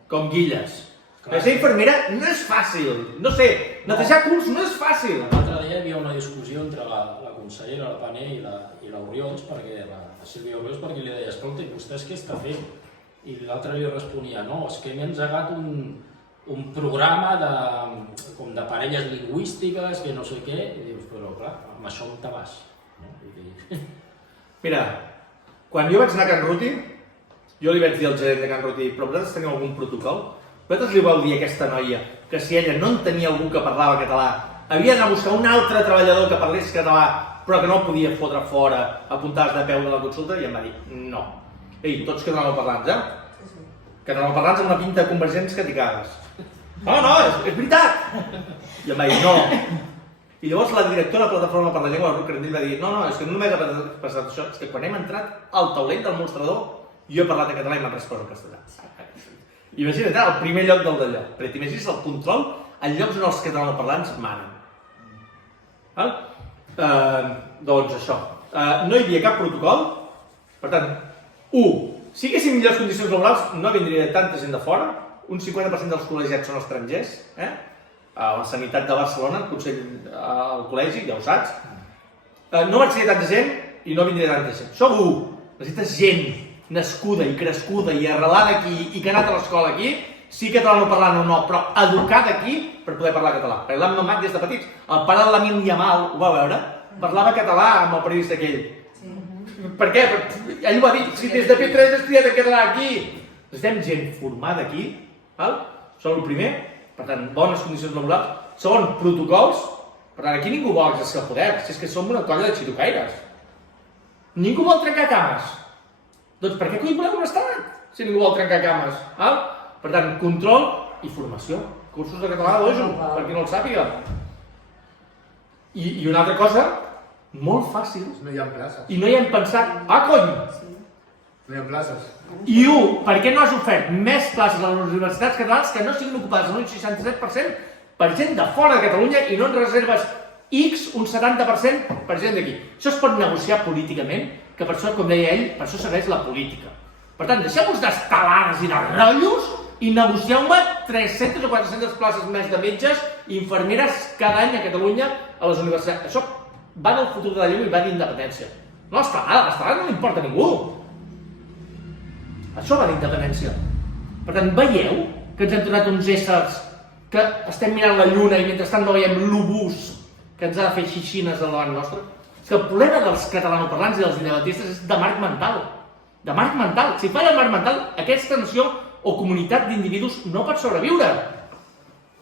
com guilles. Perquè ser infermera no és fàcil. No sé, netejar curs no és fàcil. L'altre dia hi havia una discussió entre la consellera, la Pané i l'Oriols, la Sílvia Oriols, perquè li deia, escolta, i vostès què està fent? I l'altre li responia, no, és que hem engegat un programa com de parelles lingüístiques, que no sé què, i dius, però clar, amb això on te vas? Mira, quan jo vaig anar a Can Ruti, jo li vaig dir al gerent de Can Ruti, però vosaltres teniu algun protocol? Vosaltres li vau dir a aquesta noia que si ella no en tenia algú que parlava català, havia d'anar a buscar un altre treballador que parlés català, però que no el podia fotre fora, apuntar de peu de la consulta, i em va dir, no. Ei, tots catalanoparlants, catalanoparlants amb una pinta de convergents que t'hi cagues. No, és veritat! I em va dir, no. I llavors la directora de la Plataforma per la Llengua, la Ruth Crandell, va dir, no, és que no només ha passat això, és que quan hem entrat al taulell del mostrador, jo he parlat en català i m'han respost en castellà. Imagina't, el primer lloc del d'allò, perquè t'imagines el control en llocs on els catalanoparlants manen. Doncs això, no hi havia cap protocol, per tant, 1. Si haguéssim millors condicions laborals, no vindria tanta gent de fora, un 50% dels col·legiats són estrangers, a la Sanitat de Barcelona, al col·legi, ja ho saps. No marxaria tanta gent i no vindria tanta gent. Això 1. Necessites gent nascuda i crescuda i arrelada aquí i que ha anat a l'escola aquí, sí catalanoparlant o no, però educada aquí per poder parlar català. Perquè l'han mamat des de petits. El pare de l'Amin Yamal, ho va veure? Parlava català amb el periodista aquell. Per què? Ell ho va dir, si des de P3 has criat en català aquí. Necessitem gent formada aquí, això és el primer. Per tant, bones condicions laborals. Segon, protocols. Per tant, aquí ningú vol exercir el poder, si és que som una colla de xirucaires. Ningú vol trencar cames. Doncs per què coi volem un estat, si ningú vol trencar cames? Per tant, control i formació. Cursos de català a l'OJO, per qui no el sàpiga. I una altra cosa, molt fàcil. No hi ha places. I no hi hem pensat, cony! No hi ha places. I per què no has ofert més places a les universitats catalanes que no siguin ocupades en un 67% per gent de fora de Catalunya i no en reserves X, un 70% per gent d'aquí? Això es pot negociar políticament, que per això, com deia ell, per això serveix la política. Per tant, deixeu-vos d'estelars i de rotllos i negocieu-me 300 o 400 places més de metges i infermeres cada any a Catalunya a les universitats. Això va del futur de la llengua i va d'independència. No l'estelada no li importa a ningú. Això va d'independència. Per tant, veieu que ens hem tornat uns éssers que estem mirant la lluna i mentrestant no veiem l'obús que ens ha de fer xixines davant nostre? És que el problema dels catalanoparlants i dels independentistes és de marc mental. De marc mental. Si falla el marc mental, aquesta nació o comunitat d'individus no pot sobreviure.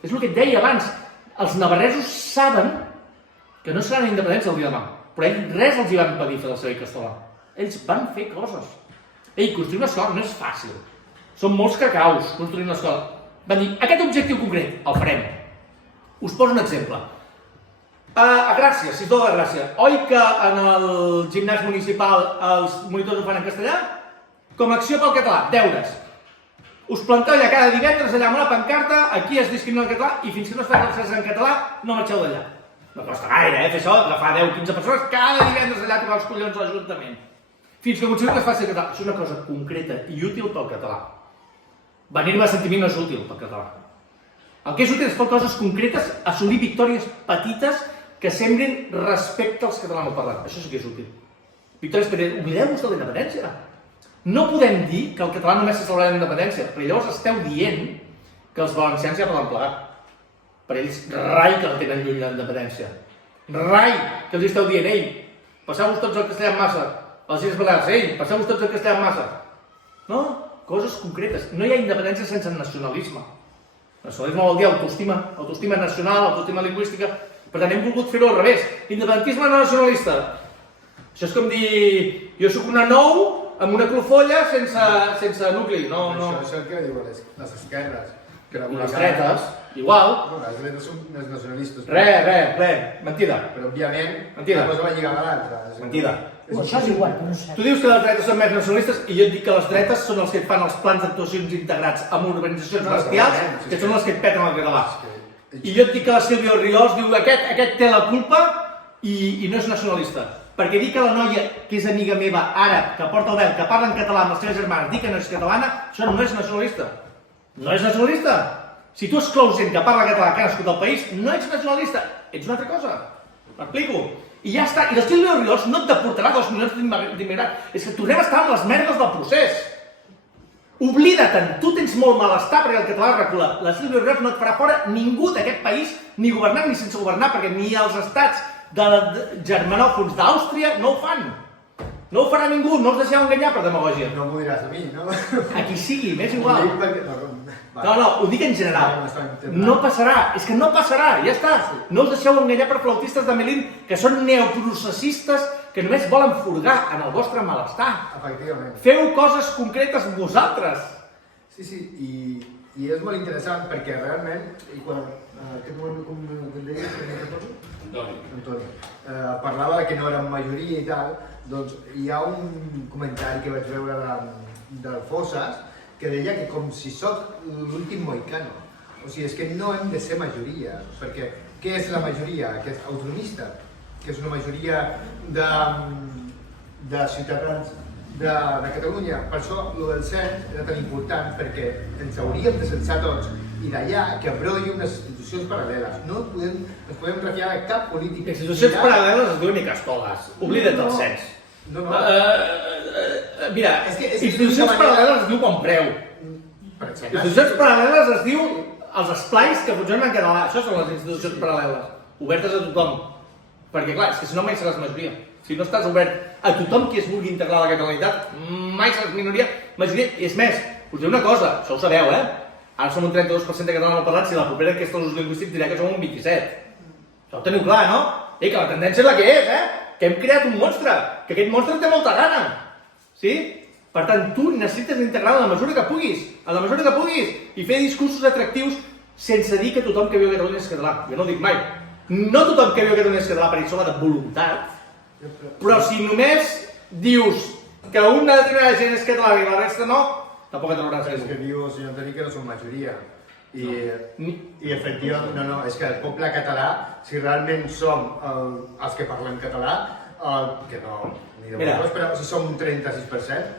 És el que et deia abans. Els navarresos saben que no seran independents el dia de demà, però ells res els hi va impedir fer el servei castellà. Ells van fer coses. Ei, construir una escola no és fàcil. Són molts cacaus construir una escola. Van dir, aquest objectiu concret, el farem. Us poso un exemple. A Gràcia, Ciutó de Gràcia, oi que en el gimnàs municipal els monitors ho fan en castellà? Com a acció pel català, deures. Us planteu allà cada divendres allà amb una pancarta, aquí es discrimina el català i fins que no es fa classes en català no marxeu d'allà. No costa gaire, fer això, agafar 10-15 persones cada divendres allà a tocar els collons a l'Ajuntament. Fins que aconseguim que es faci el català. Això és una cosa concreta i útil pel català. Venir-me a sentir no és útil pel català. El que és útil és fer coses concretes, assolir victòries petites que sembrin respecte als catalanoparlants. Això sí que és útil. Victòries petites. Oblideu-vos de la independència. No podem dir que el català només se celebrarà la independència, perquè llavors esteu dient que els valencians ja poden plegar. Per ells, rai que la tenen lluny la independència. Rai que els esteu dient, ei, passeu-vos tots el castellà en massa. Els Illes Balears, ei, passeu-vos tots el castellà en massa. No? Coses concretes. No hi ha independència sense nacionalisme. Nacionalisme vol dir autoestima nacional, autoestima lingüística. Per tant, hem volgut fer-ho al revés. Independentisme no nacionalista. Això és com dir, jo sóc una nou amb una clofolla sense nucli. No. Això és el que diuen les esquerres. Les dretes, igual. No, les dretes són els nacionalistes. Res, mentida. Però, òbviament, Mentida. una cosa va lligada a l'altra. Mentida. Això és igual, però no és cert. Tu dius que les dretes són més nacionalistes i jo et dic que les dretes són els que et fan els plans d'actuacions integrats amb organitzacions bestials, que són els que et peten el català. I jo et dic que la Sílvia Orriols diu aquest té la culpa i no és nacionalista. Perquè dir que la noia, que és amiga meva, àrab, que porta el vel, que parla en català amb les seves germanes, dir que no és catalana, això no és nacionalista. No és nacionalista. Si tu exclous gent que parla català, que ha nascut al país, no ets nacionalista, ets una altra cosa. M'explico? I ja està. I la Sílvia Orriols no et deportarà 2 milions d'immigrants. És que tornem a estar amb les merdes del procés. Oblida-te'n, tu tens molt malestar perquè el català recula. La Sílvia Orriols no et farà fora ningú d'aquest país, ni governant ni sense governar, perquè ni els estats germanòfons d'Àustria no ho fan. No ho farà ningú, no us deixeu enganyar per demagògia. No m'ho diràs a mi, no? A qui sigui, m'és igual. Ho dic perquè... No, ho dic en general. No passarà, és que no passarà, ja està. No us deixeu enganyar per flautistes de Melín que són neoprocessistes que només volen furgar en el vostre malestar. Efectivament. Feu coses concretes vosaltres. Sí, i és molt interessant perquè realment, i quan aquest moment com em deies, Antoni, parlava de que no érem majoria i tal, doncs hi ha un comentari que vaig veure del Fossas que deia que com si sóc l'últim mohicano. O sigui, és que no hem de ser majoria, perquè què és la majoria? Que és autonomista, que és una majoria de ciutadans de Catalunya. Per això el del cens era tan important, perquè ens hauríem de censar tots i d'allà que abrolli unes institucions paral·leles. No ens podem refiar de cap polític. Institucions paral·leles es diuen Icastoles. Oblida't del cens. No. Mira, institucions paral·leles es diu Bonpreu. Institucions paral·leles es diu els esplais que funcionen en català. Això són les institucions paral·leles, obertes a tothom. Perquè clar, és que si no mai seràs majoria. Si no estàs obert a tothom qui es vulgui integrar a la catalanitat, mai seràs minoria. Majoria, i és més, us diré una cosa, això ho sabeu, Ara som un 32% de catalanoparlants i la propera enquesta d'ús lingüístic dirà que som un 27%. Això ho teniu clar, no? Que la tendència és la que és, que hem creat un monstre, que aquest monstre té molta gana. Sí? Per tant, tu necessites integrar en la mesura que puguis, i fer discursos atractius sense dir que tothom que viu a Catalunya és català. Jo no ho dic mai. No tothom que viu a Catalunya és català, perquè això va de voluntat, però si només dius que una determinada gent és catalana i la resta no, tampoc et trobaràs És que diu el senyor Antoni que no som majoria. I efectivament, no, és que el poble català, si realment som els que parlem català, que no, ni de vegades, però si som un 36%,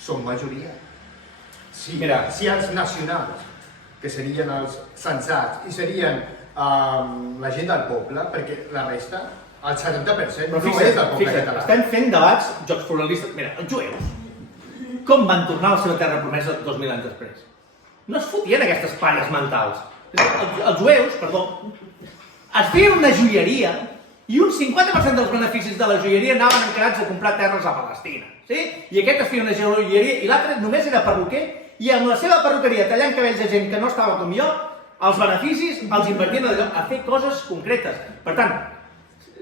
som majoria. Si els nacionals, que serien els censats, i serien la gent del poble, perquè la resta, el 70% no és del poble català. Estem fent debats, jocs pluralistes. Mira, els jueus, com van tornar a la seva terra promesa 2000 anys després? No es fotien aquestes palles mentals. Els jueus, es feien una joieria i un 50% dels beneficis de la joieria anaven encarats a comprar terres a Palestina. Sí? I aquest es feia una joieria i l'altre només era perruquer i amb la seva perruqueria tallant cabells a gent que no estava com jo, els beneficis els invertien a fer coses concretes. Per tant,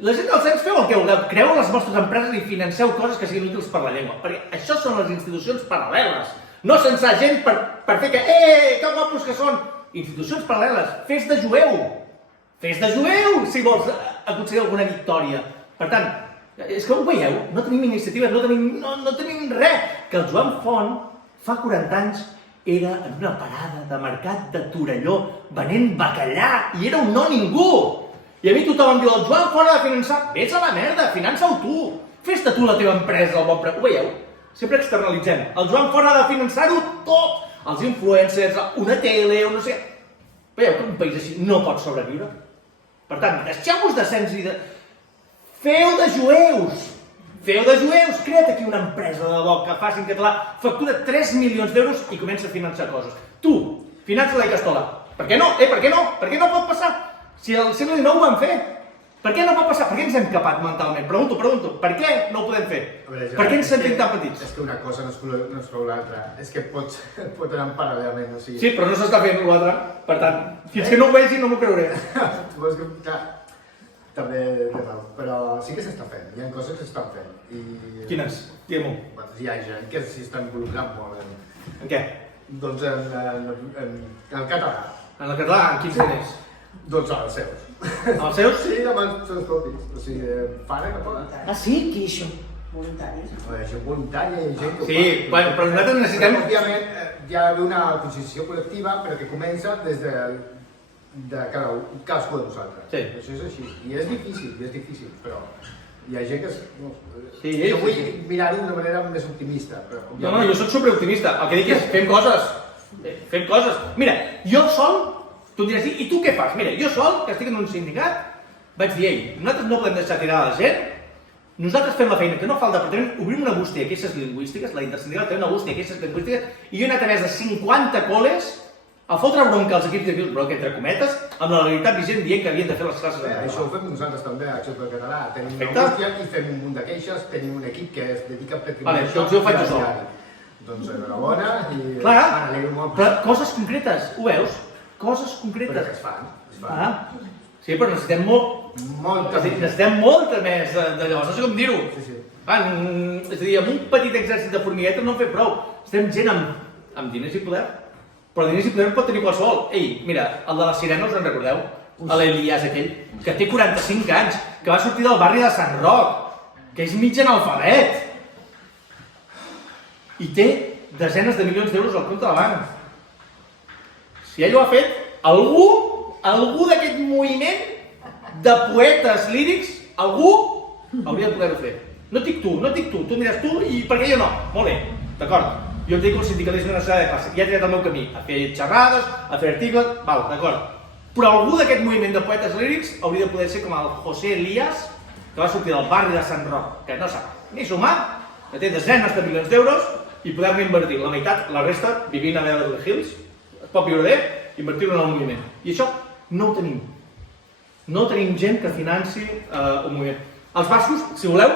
La gent del cens feu el que vulgueu, creeu en les vostres empreses i financeu coses que siguin útils per la llengua, perquè això són les institucions paral·leles, no censar gent per fer que que guapos que són! Institucions paral·leles, fes de jueu si vols aconseguir alguna victòria. Per tant, és que ho veieu, no tenim iniciatives, no tenim res. Que el Joan Font, fa 40 anys, era en una parada de mercat de Torelló venent bacallà i era un no ningú. I a mi tothom em diu, el Joan Font ha de finançar. Vés a la merda, finança-ho tu. Fes-te tu la teva empresa, el bon preu. Ho veieu? Sempre externalitzem. El Joan Font ha de finançar-ho tot. Els influencers, una tele, no sé. Veieu que un país així no pot sobreviure? Per tant, deixeu-vos de cens i de... Feu de jueus! Feu de jueus! Crea't aquí una empresa de debò que faci en català, factura 3 milions d'euros i comença a finançar coses. Tu, finança la Icastola. Per què no? Per què no? Per què no pot passar? Si al segle XIX ho van fer. Per què no pot passar? Per què ens hem capat mentalment? Pregunto. Per què no ho podem fer? Per què ens sentim tan petits? És que una cosa no exclou l'altra. És que pot anar paral·lelament, o sigui... Sí, però no s'està fent l'altre. Per tant, fins que no ho vegi no m'ho creuré. Clar, també té raó, però sí que s'està fent. Hi ha coses que s'estan fent. Quines? Digue'm-ho. Hi ha gent que s'hi està involucrant molt En què? Doncs en el català. En el català, en quins diners? Doncs els seus. Els seus? Sí, amb els seus propis. O sigui, pare que poden. Ah, sí? Qui això? Voluntaris. Gent voluntària i gent que ho Sí, bueno, però nosaltres necessitem... Òbviament, hi ha d'haver una conscienciació col·lectiva, però que comença des de cadascú de nosaltres. Sí. Això és així. I és difícil, però hi ha gent que... Sí, jo vull mirar-ho d'una manera més optimista. Però, No, jo soc superoptimista. El que dic és, fem coses. Fem coses. Mira, jo sol, tu em diràs, i tu què fas? Mira, jo sol, que estic en un sindicat, vaig dir, nosaltres no podem deixar tirar la gent, nosaltres fem la feina que no fa el departament, obrim una bústia de queixes lingüístiques, la intersindical té una bústia de queixes lingüístiques, i jo he anat a més de 50 coles a fotre bronca als equips directius, bronca entre cometes, amb la legalitat vigent dient que havien de fer les classes en Això ho català. fem nosaltres també a Acció pel Català. Tenim una Perfecte. bústia i fem un munt de queixes, tenim un equip que es dedica pràcticament Vale, doncs jo ho faig jo sol. Doncs enhorabona i Clar, m'alegro molt. però coses concretes, ho veus? Coses Però que concretes. es fan. Ah, sí, però necessitem necessitem molta més d'allò, no sé com dir-ho. Sí. És a dir, amb un petit exèrcit de formiguetes no en fem prou. Estem gent amb diners i poder. Però diners i poder pot tenir qualsevol. Ei, mira, el de la Sirena, us en recordeu? L'Elias aquell, que té 45 anys, que va sortir del barri de Sant Roc, que és mig analfabet. I té desenes de milions d'euros al compte de banc. Si ell ho ha fet, algú d'aquest moviment de poetes lírics, algú hauria de poder-ho fer. No et dic tu, tu em diràs tu i per què jo no? Molt bé, d'acord. Jo em dedico al sindicalisme nacional de classe, ja he triat el meu camí, a fer xerrades, a fer articles, d'acord. Però algú d'aquest moviment de poetes lírics hauria de poder ser com el José Elías, que va sortir del barri de Sant Roc, que no sap ni sumar, que té desenes de milions d'euros i poder-ne invertir la meitat, la resta, vivint a Beverly Hills, es pot viure bé, invertir-ho en el moviment. I això no ho tenim. No tenim gent que financi un moviment. Els bascos, si voleu,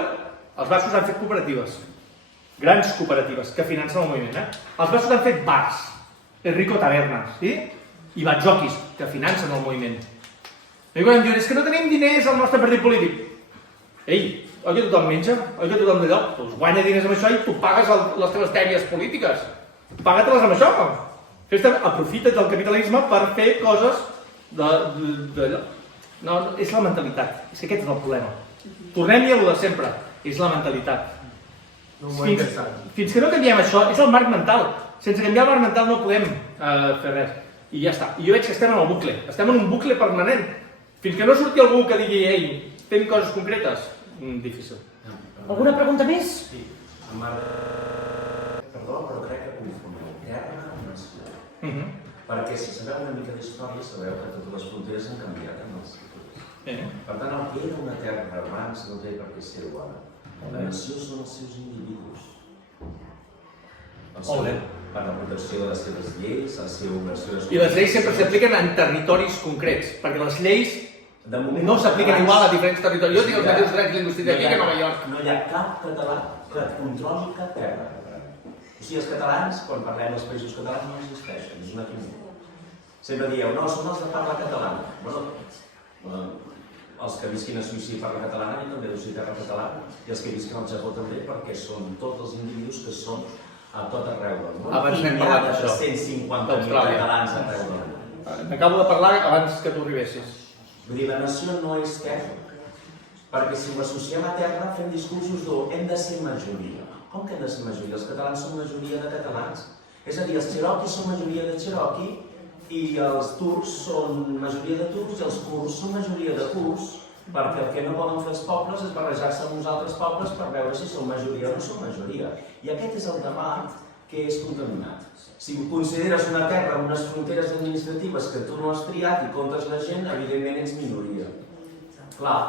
els bascos han fet cooperatives, grans cooperatives, que financen el moviment. Els bascos han fet bars, Rico Tabernas, sí? I batjoquis, que financen el moviment. I quan em diuen, és que no tenim diners al nostre partit polític. Ei, oi que tothom menja? Oi que tothom d'allò? Doncs guanya diners amb això i tu pagues les teves dèries polítiques. Paga-te-les amb això. Aprofita't del capitalisme per fer coses d'allò. No, és la mentalitat. És que aquest és el problema. Tornem-hi a lo de sempre. És la mentalitat. Fins que no canviem això, és el marc mental. Sense canviar el marc mental no podem fer res. I ja està. I jo veig que estem en el bucle. Estem en un bucle permanent. Fins que no surti algú que digui, ei, fem coses concretes, difícil. Alguna pregunta més? Sí. Perdó, però crec que confoneu guerra amb nació. Perquè si sabeu una mica d'història, sabeu que totes les fronteres han canviat en els segles. Per tant, el que era una terra abans no té per què ser igual. La nació són els seus individus. Per la protecció de les seves lleis, la seva versió... I les lleis sempre s'apliquen en territoris concrets, perquè les lleis no s'apliquen igual a diferents territoris. Jo tinc els mateixos drets lingüístics aquí que a Nova York. No hi ha cap català que controli cap terra. O sigui, els catalans, quan parlem dels països catalans, no existeixen, és una quimera. Sempre dieu, no, són els de parla catalana. Bueno, els que visquin a Suïssa i parlen catalana, jo també deu ser terra catalana, i els que visquen al Japó també, perquè són tots els individus que són a tot arreu del món. Abans n'hem parlat d'això. 150.000 catalans arreu del món. N'acabo de parlar abans que tu arribessis. Vull dir, la nació no és terra, perquè si ho associem a terra fem discursos hem de ser majoria. Com que hem de ser majoria? Els catalans són majoria de catalans. És a dir, els cherokees són majoria de cherokee i els turcs són majoria de turcs i els kurds són majoria de kurds, perquè el que no poden fer els pobles és barrejar-se amb uns altres pobles per veure si són majoria o no són majoria. I aquest és el debat que és contaminat. Si consideres una terra amb unes fronteres administratives que tu no has triat i comptes la gent, evidentment ets minoria. Clar,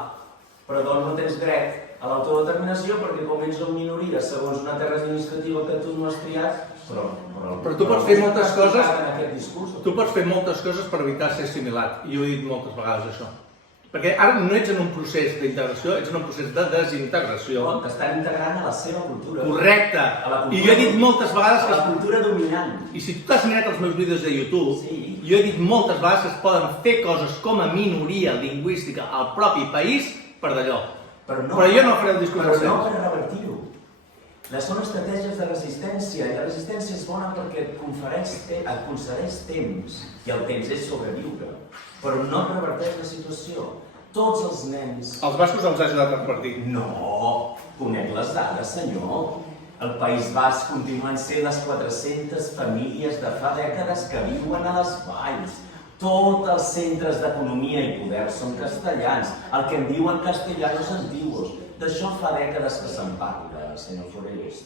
però doncs no tens dret a l'autodeterminació perquè com ets una minoria segons una terra administrativa que tu no has triat, però tu pots fer moltes coses. Tu pots fer moltes coses per evitar ser assimilat, i ho he dit moltes vegades això. Perquè ara no ets en un procés d'integració, ets en un procés de desintegració. T'estan integrant a la seva cultura. Correcte. I jo he dit moltes vegades que... la cultura dominant. I si tu t'has mirat els meus vídeos de YouTube, jo he dit moltes vegades que es poden fer coses com a minoria lingüística al propi país per d'allò. Però jo no faré el discurs del Però no per revertir-ho. Són estratègies de resistència, i la resistència és bona perquè et concedeix temps, i el temps és sobreviure, però no et reverteix la situació. Tots els nens... Els bascos els ha ajudat a repartir. No, conec les dades, senyor. El País Basc continuen sent les 400 famílies de fa dècades que viuen a les valls. Tots els centres d'economia i poder són castellans, el que en diuen castellanos antiguos. D'això fa dècades que se'n parla, senyor Forells.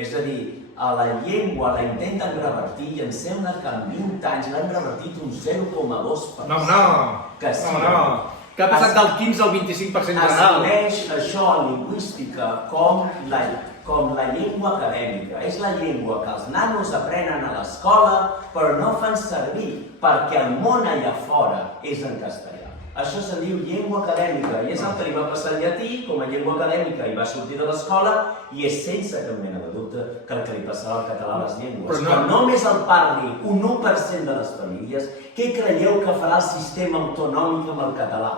És a dir, a la llengua la intenten revertir i em sembla que en 20 anys l'han revertit un 0,2%. No. Que sí. No. Que ha passat del 15 al 25% general. Es coneix això en lingüística com la llengua acadèmica. És la llengua que els nanos aprenen a l'escola però no fan servir perquè el món allà fora és en castellà. Això se'n diu llengua acadèmica i és el que li va passar al llatí com a llengua acadèmica i va sortir de l'escola i és sense cap mena de dubte que el que li passarà al català a les llengües. Però només el parli un 1% de les famílies, què creieu que farà el sistema autonòmic amb el català?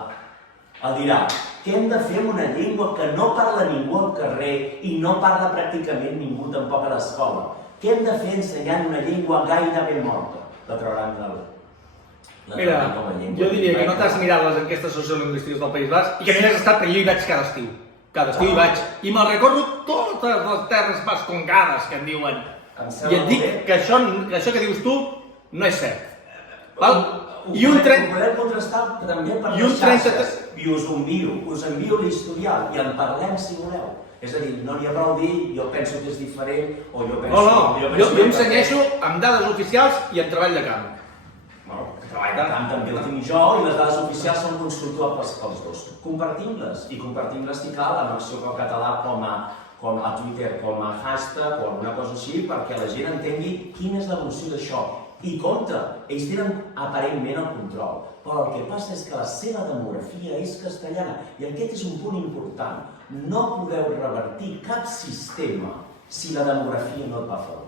El dirà, què hem de fer amb una llengua que no parla ningú al carrer i no parla pràcticament ningú tampoc a l'escola? Què hem de fer ensenyant una llengua gairebé morta? La trauran del... Mira, jo diria que no t'has mirat les enquestes sociolingüístiques del País Basc i que no hi has estat, perquè jo hi vaig cada estiu. Cada estiu hi vaig. I me'l recordo totes les terres bascongades que en diuen. I et dic que això que dius tu no és cert. I un 30... Ho podem contrastar també per les xarxes. I us envio l'historial i en parlem si voleu. És a dir, no n'hi ha prou dir, jo penso que és diferent o jo penso... No, jo ensenyeixo amb dades oficials i amb treball de camp. Treball de camp també el tinc jo i les dades oficials són consultables pels dos. Compartim-les i compartim-les si cal amb acció pel català com a Twitter, com a hashtag o alguna cosa així perquè la gent entengui quina és l'evolució d'això. I compte, ells tenen aparentment el control, però el que passa és que la seva demografia és castellana i aquest és un punt important. No podeu revertir cap sistema si la demografia no et va a favor.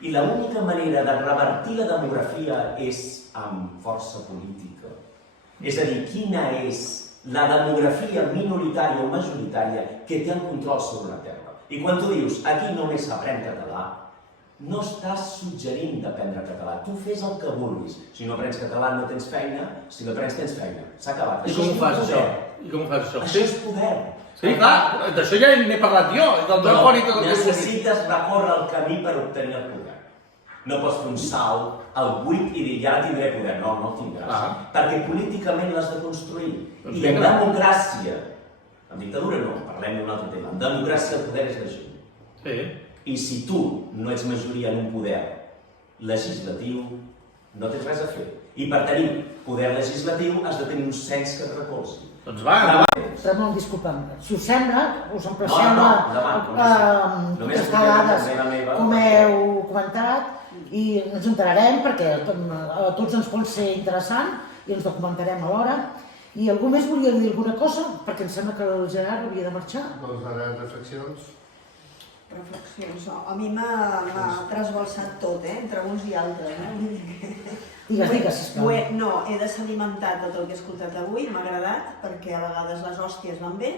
I l'única manera de revertir la demografia és amb força política. És a dir, quina és la demografia minoritària o majoritària que té el control sobre la terra. I quan tu dius, aquí només s'aprèn català, no estàs suggerint d'aprendre català. Tu fes el que vulguis. Si no aprens català no tens feina, si no aprens tens feina. S'ha acabat. I com ho fas, això? I com ho fas, això? Això és poder. Sí, clar, d'això ja n'he parlat jo. Però necessites recórrer el camí per obtenir el poder. No pots fer un salt al buit i dir, ja tindré poder. No, no el tindràs. Perquè políticament l'has de construir. I en democràcia, en dictadura no, parlem d'un altre tema, en democràcia el poder és la gent. Sí. I si tu no ets majoria en un poder legislatiu, no tens res a fer. I per tenir poder legislatiu has de tenir un cens que et recolzi. Doncs va, endavant. Ramon, disculpa'm, si us sembla, us emplacem a contestar dades com heu comentat i ens enterarem perquè a tots ens pot ser interessant i ens documentarem alhora. I algú més volia dir alguna cosa? Perquè em sembla que el Gerard havia de marxar. Doncs darreres reflexions. Reflexions. A mi m'ha trasbalsat tot, entre uns i altres. Digues, sisplau. No, he desalimentat tot el que he escoltat avui, m'ha agradat, perquè a vegades les hòsties van bé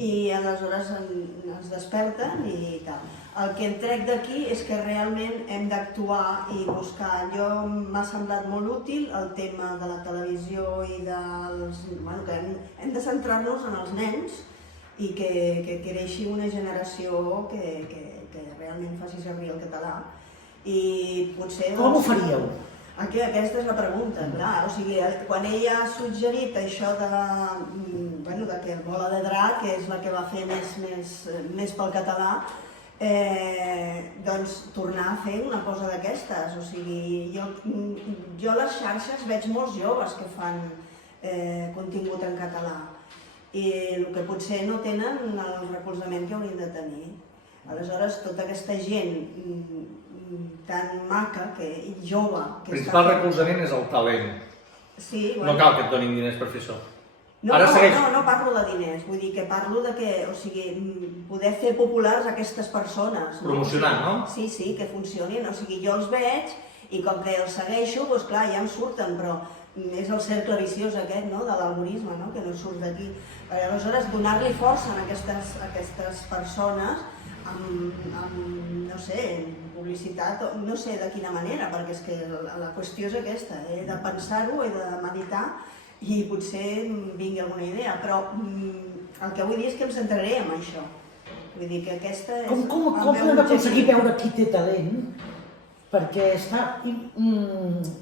i aleshores ens desperten i tal. El que em trec d'aquí és que realment hem d'actuar i buscar. M'ha semblat molt útil el tema de la televisió i dels... que hem de centrar-nos en els nens i que creixi una generació que realment faci servir el català. I potser... Com ho faríeu? Aquesta és la pregunta, clar. O sigui, quan ella ha suggerit això de que el Bola de Drac, que és la que va fer més pel català, doncs tornar a fer una cosa d'aquestes. O sigui, jo a les xarxes veig molts joves que fan contingut en català i el que potser no tenen el recolzament que haurien de tenir. Aleshores, tota aquesta gent tan maca i jove... El principal recolzament és el talent. No cal que et donin diners per fer això. No parlo de diners, vull dir que parlo de poder fer populars aquestes persones. Promocionant, no? Sí, que funcionin. O sigui, jo els veig i com que els segueixo, doncs clar, ja em surten, però és el cercle viciós aquest, de l'algoritme, que no surt d'aquí. Aleshores, donar-li força a aquestes persones amb no sé, publicitat, no sé de quina manera, perquè és que la qüestió és aquesta, he de pensar-ho, he de meditar i potser vingui alguna idea, però el que vull dir és que em centraré en això. Vull dir que aquesta és... Com podem aconseguir veure qui té talent? Perquè està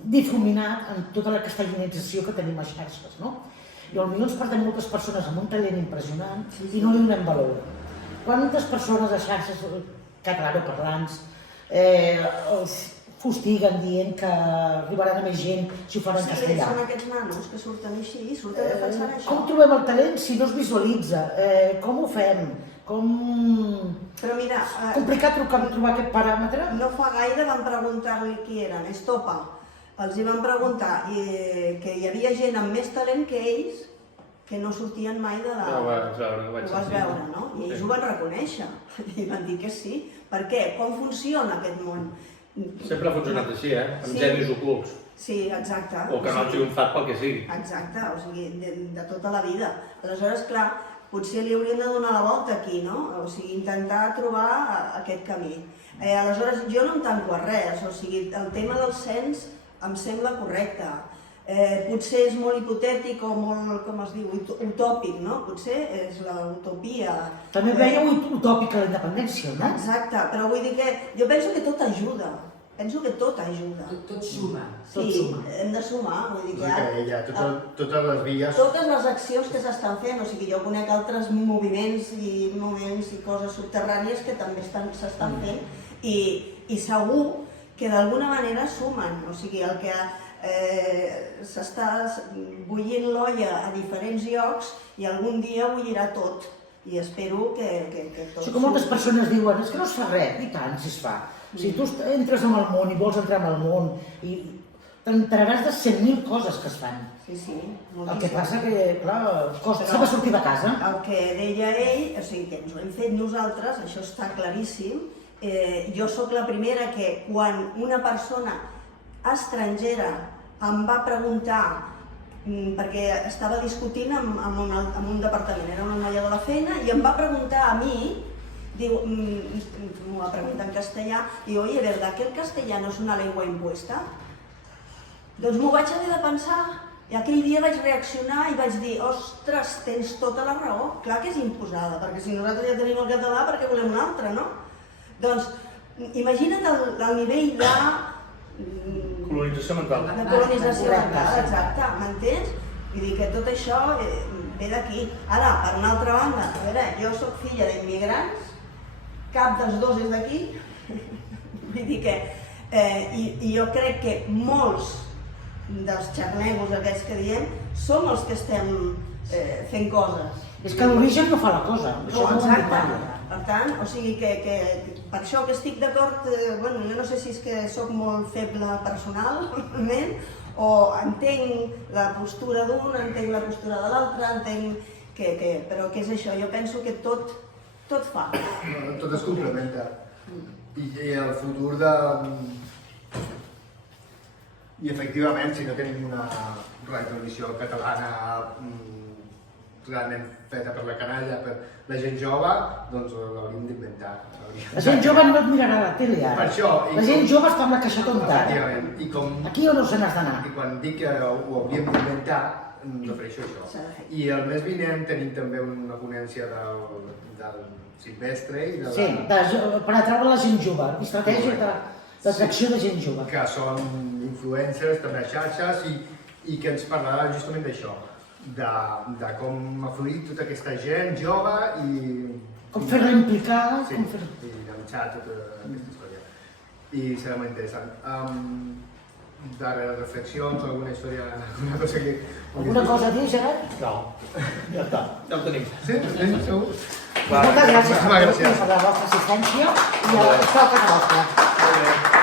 difuminat en tota la castellanització que tenim a xarxes, no? I potser ens perdem moltes persones amb un talent impressionant i no li donem valor. Quantes persones a xarxes catalanoparlants els fustiguen dient que arribaran a més gent si ho fan en castellà? Sí, són aquests nanos que surten així, surten defensant això. Com trobem el talent si no es visualitza? Com ho fem? Però mira... Complicat trobar aquest paràmetre? No fa gaire van preguntar-li qui eren, Estopa. Els hi van preguntar que hi havia gent amb més talent que ells que no sortien mai de la... Ho vas veure, no? I ells ho van reconèixer. I van dir que sí. Per què? Com funciona aquest món? Sempre ha funcionat així, amb genis ocults. Sí, exacte. O que no han triomfat pel que sigui. Exacte, o sigui, de tota la vida. Aleshores, clar, potser li hauríem de donar la volta aquí, no? O sigui, intentar trobar aquest camí. Aleshores, jo no em tanco a res, o sigui, el tema del cens em sembla correcte. Potser és molt hipotètic o molt, com es diu, utòpic, no? Potser és la utopia. També veieu utòpica la independència, no? Exacte, però vull dir que jo penso que tot ajuda. Penso que tot ajuda. Tot suma. Sí, hem de sumar, vull dir que hi ha totes les vies... Totes les accions que s'estan fent, o sigui, jo conec altres moviments i coses subterrànies que també s'estan fent i segur que d'alguna manera sumen, o sigui, el que s'està bullint l'olla a diferents llocs i algun dia bullirà tot i espero que tot... Això que moltes persones diuen, és que no es fa res, i tant si es fa. Si tu entres en el món i vols entrar en el món i t'entraràs de 100.000 coses que es fan. Sí, el que passa que, clar, costa saber sortir de casa. El que deia ell, o sigui, que ens ho hem fet nosaltres, això està claríssim. Jo sóc la primera que quan una persona estrangera em va preguntar, perquè estava discutint amb un departament, era una noia de la feina, i em va preguntar a mi, diu, m'ho va preguntar en castellà, diu, oye, ¿verdad que el castellano es una lengua impuesta? Doncs m'ho vaig haver de pensar, i aquell dia vaig reaccionar i vaig dir, ostres, tens tota la raó, clar que és imposada, perquè si nosaltres ja tenim el català, per què volem un altre, no? Doncs, imagina't el nivell de... Colonització mental. De colonització mental, exacte, m'entens? Vull dir que tot això ve d'aquí. Ara, per una altra banda, a veure, jo sóc filla d'immigrants, cap dels dos és d'aquí, vull dir que... I jo crec que molts dels xarnegos aquests que diem som els que estem fent coses. És que l'origen no fa la cosa. Exacte. Per tant, o sigui que per això que estic d'acord, bueno, jo no sé si és que sóc molt feble personalment o entenc la postura d'un, entenc la postura de l'altre, entenc però què és això? Jo penso que tot tot fa. Tot es complementa. I el futur de... I efectivament, si no tenim una radiotelevisió catalana realment feta per la canalla, per la gent jove, doncs l'hauríem d'inventar. La gent jove no et mirarà la tele Per ara. això... La gent jove està amb la caixa tontada. Efectivament. I com... Aquí o no se n'has d'anar? I quan dic que ho hauríem d'inventar, refereixo a això. I el mes vinent tenim també una ponència del Silvestre i de la... Sí, per atraure la gent jove, estratègia d'atracció de gent jove. Que són influencers, també a xarxes, i que ens parlarà justament d'això, de com ha fluït tota aquesta gent jove i... Com fer-la implicar... Sí, i enganxar tota aquesta història. I serà molt interessant. Darrere reflexions o alguna història, alguna cosa que... Alguna cosa a dir, Gerard? No, ja està, ja ho tenim. Sí? Segur? Moltes gràcies Gràcies. per la vostra assistència i a la nostra. Molt bé.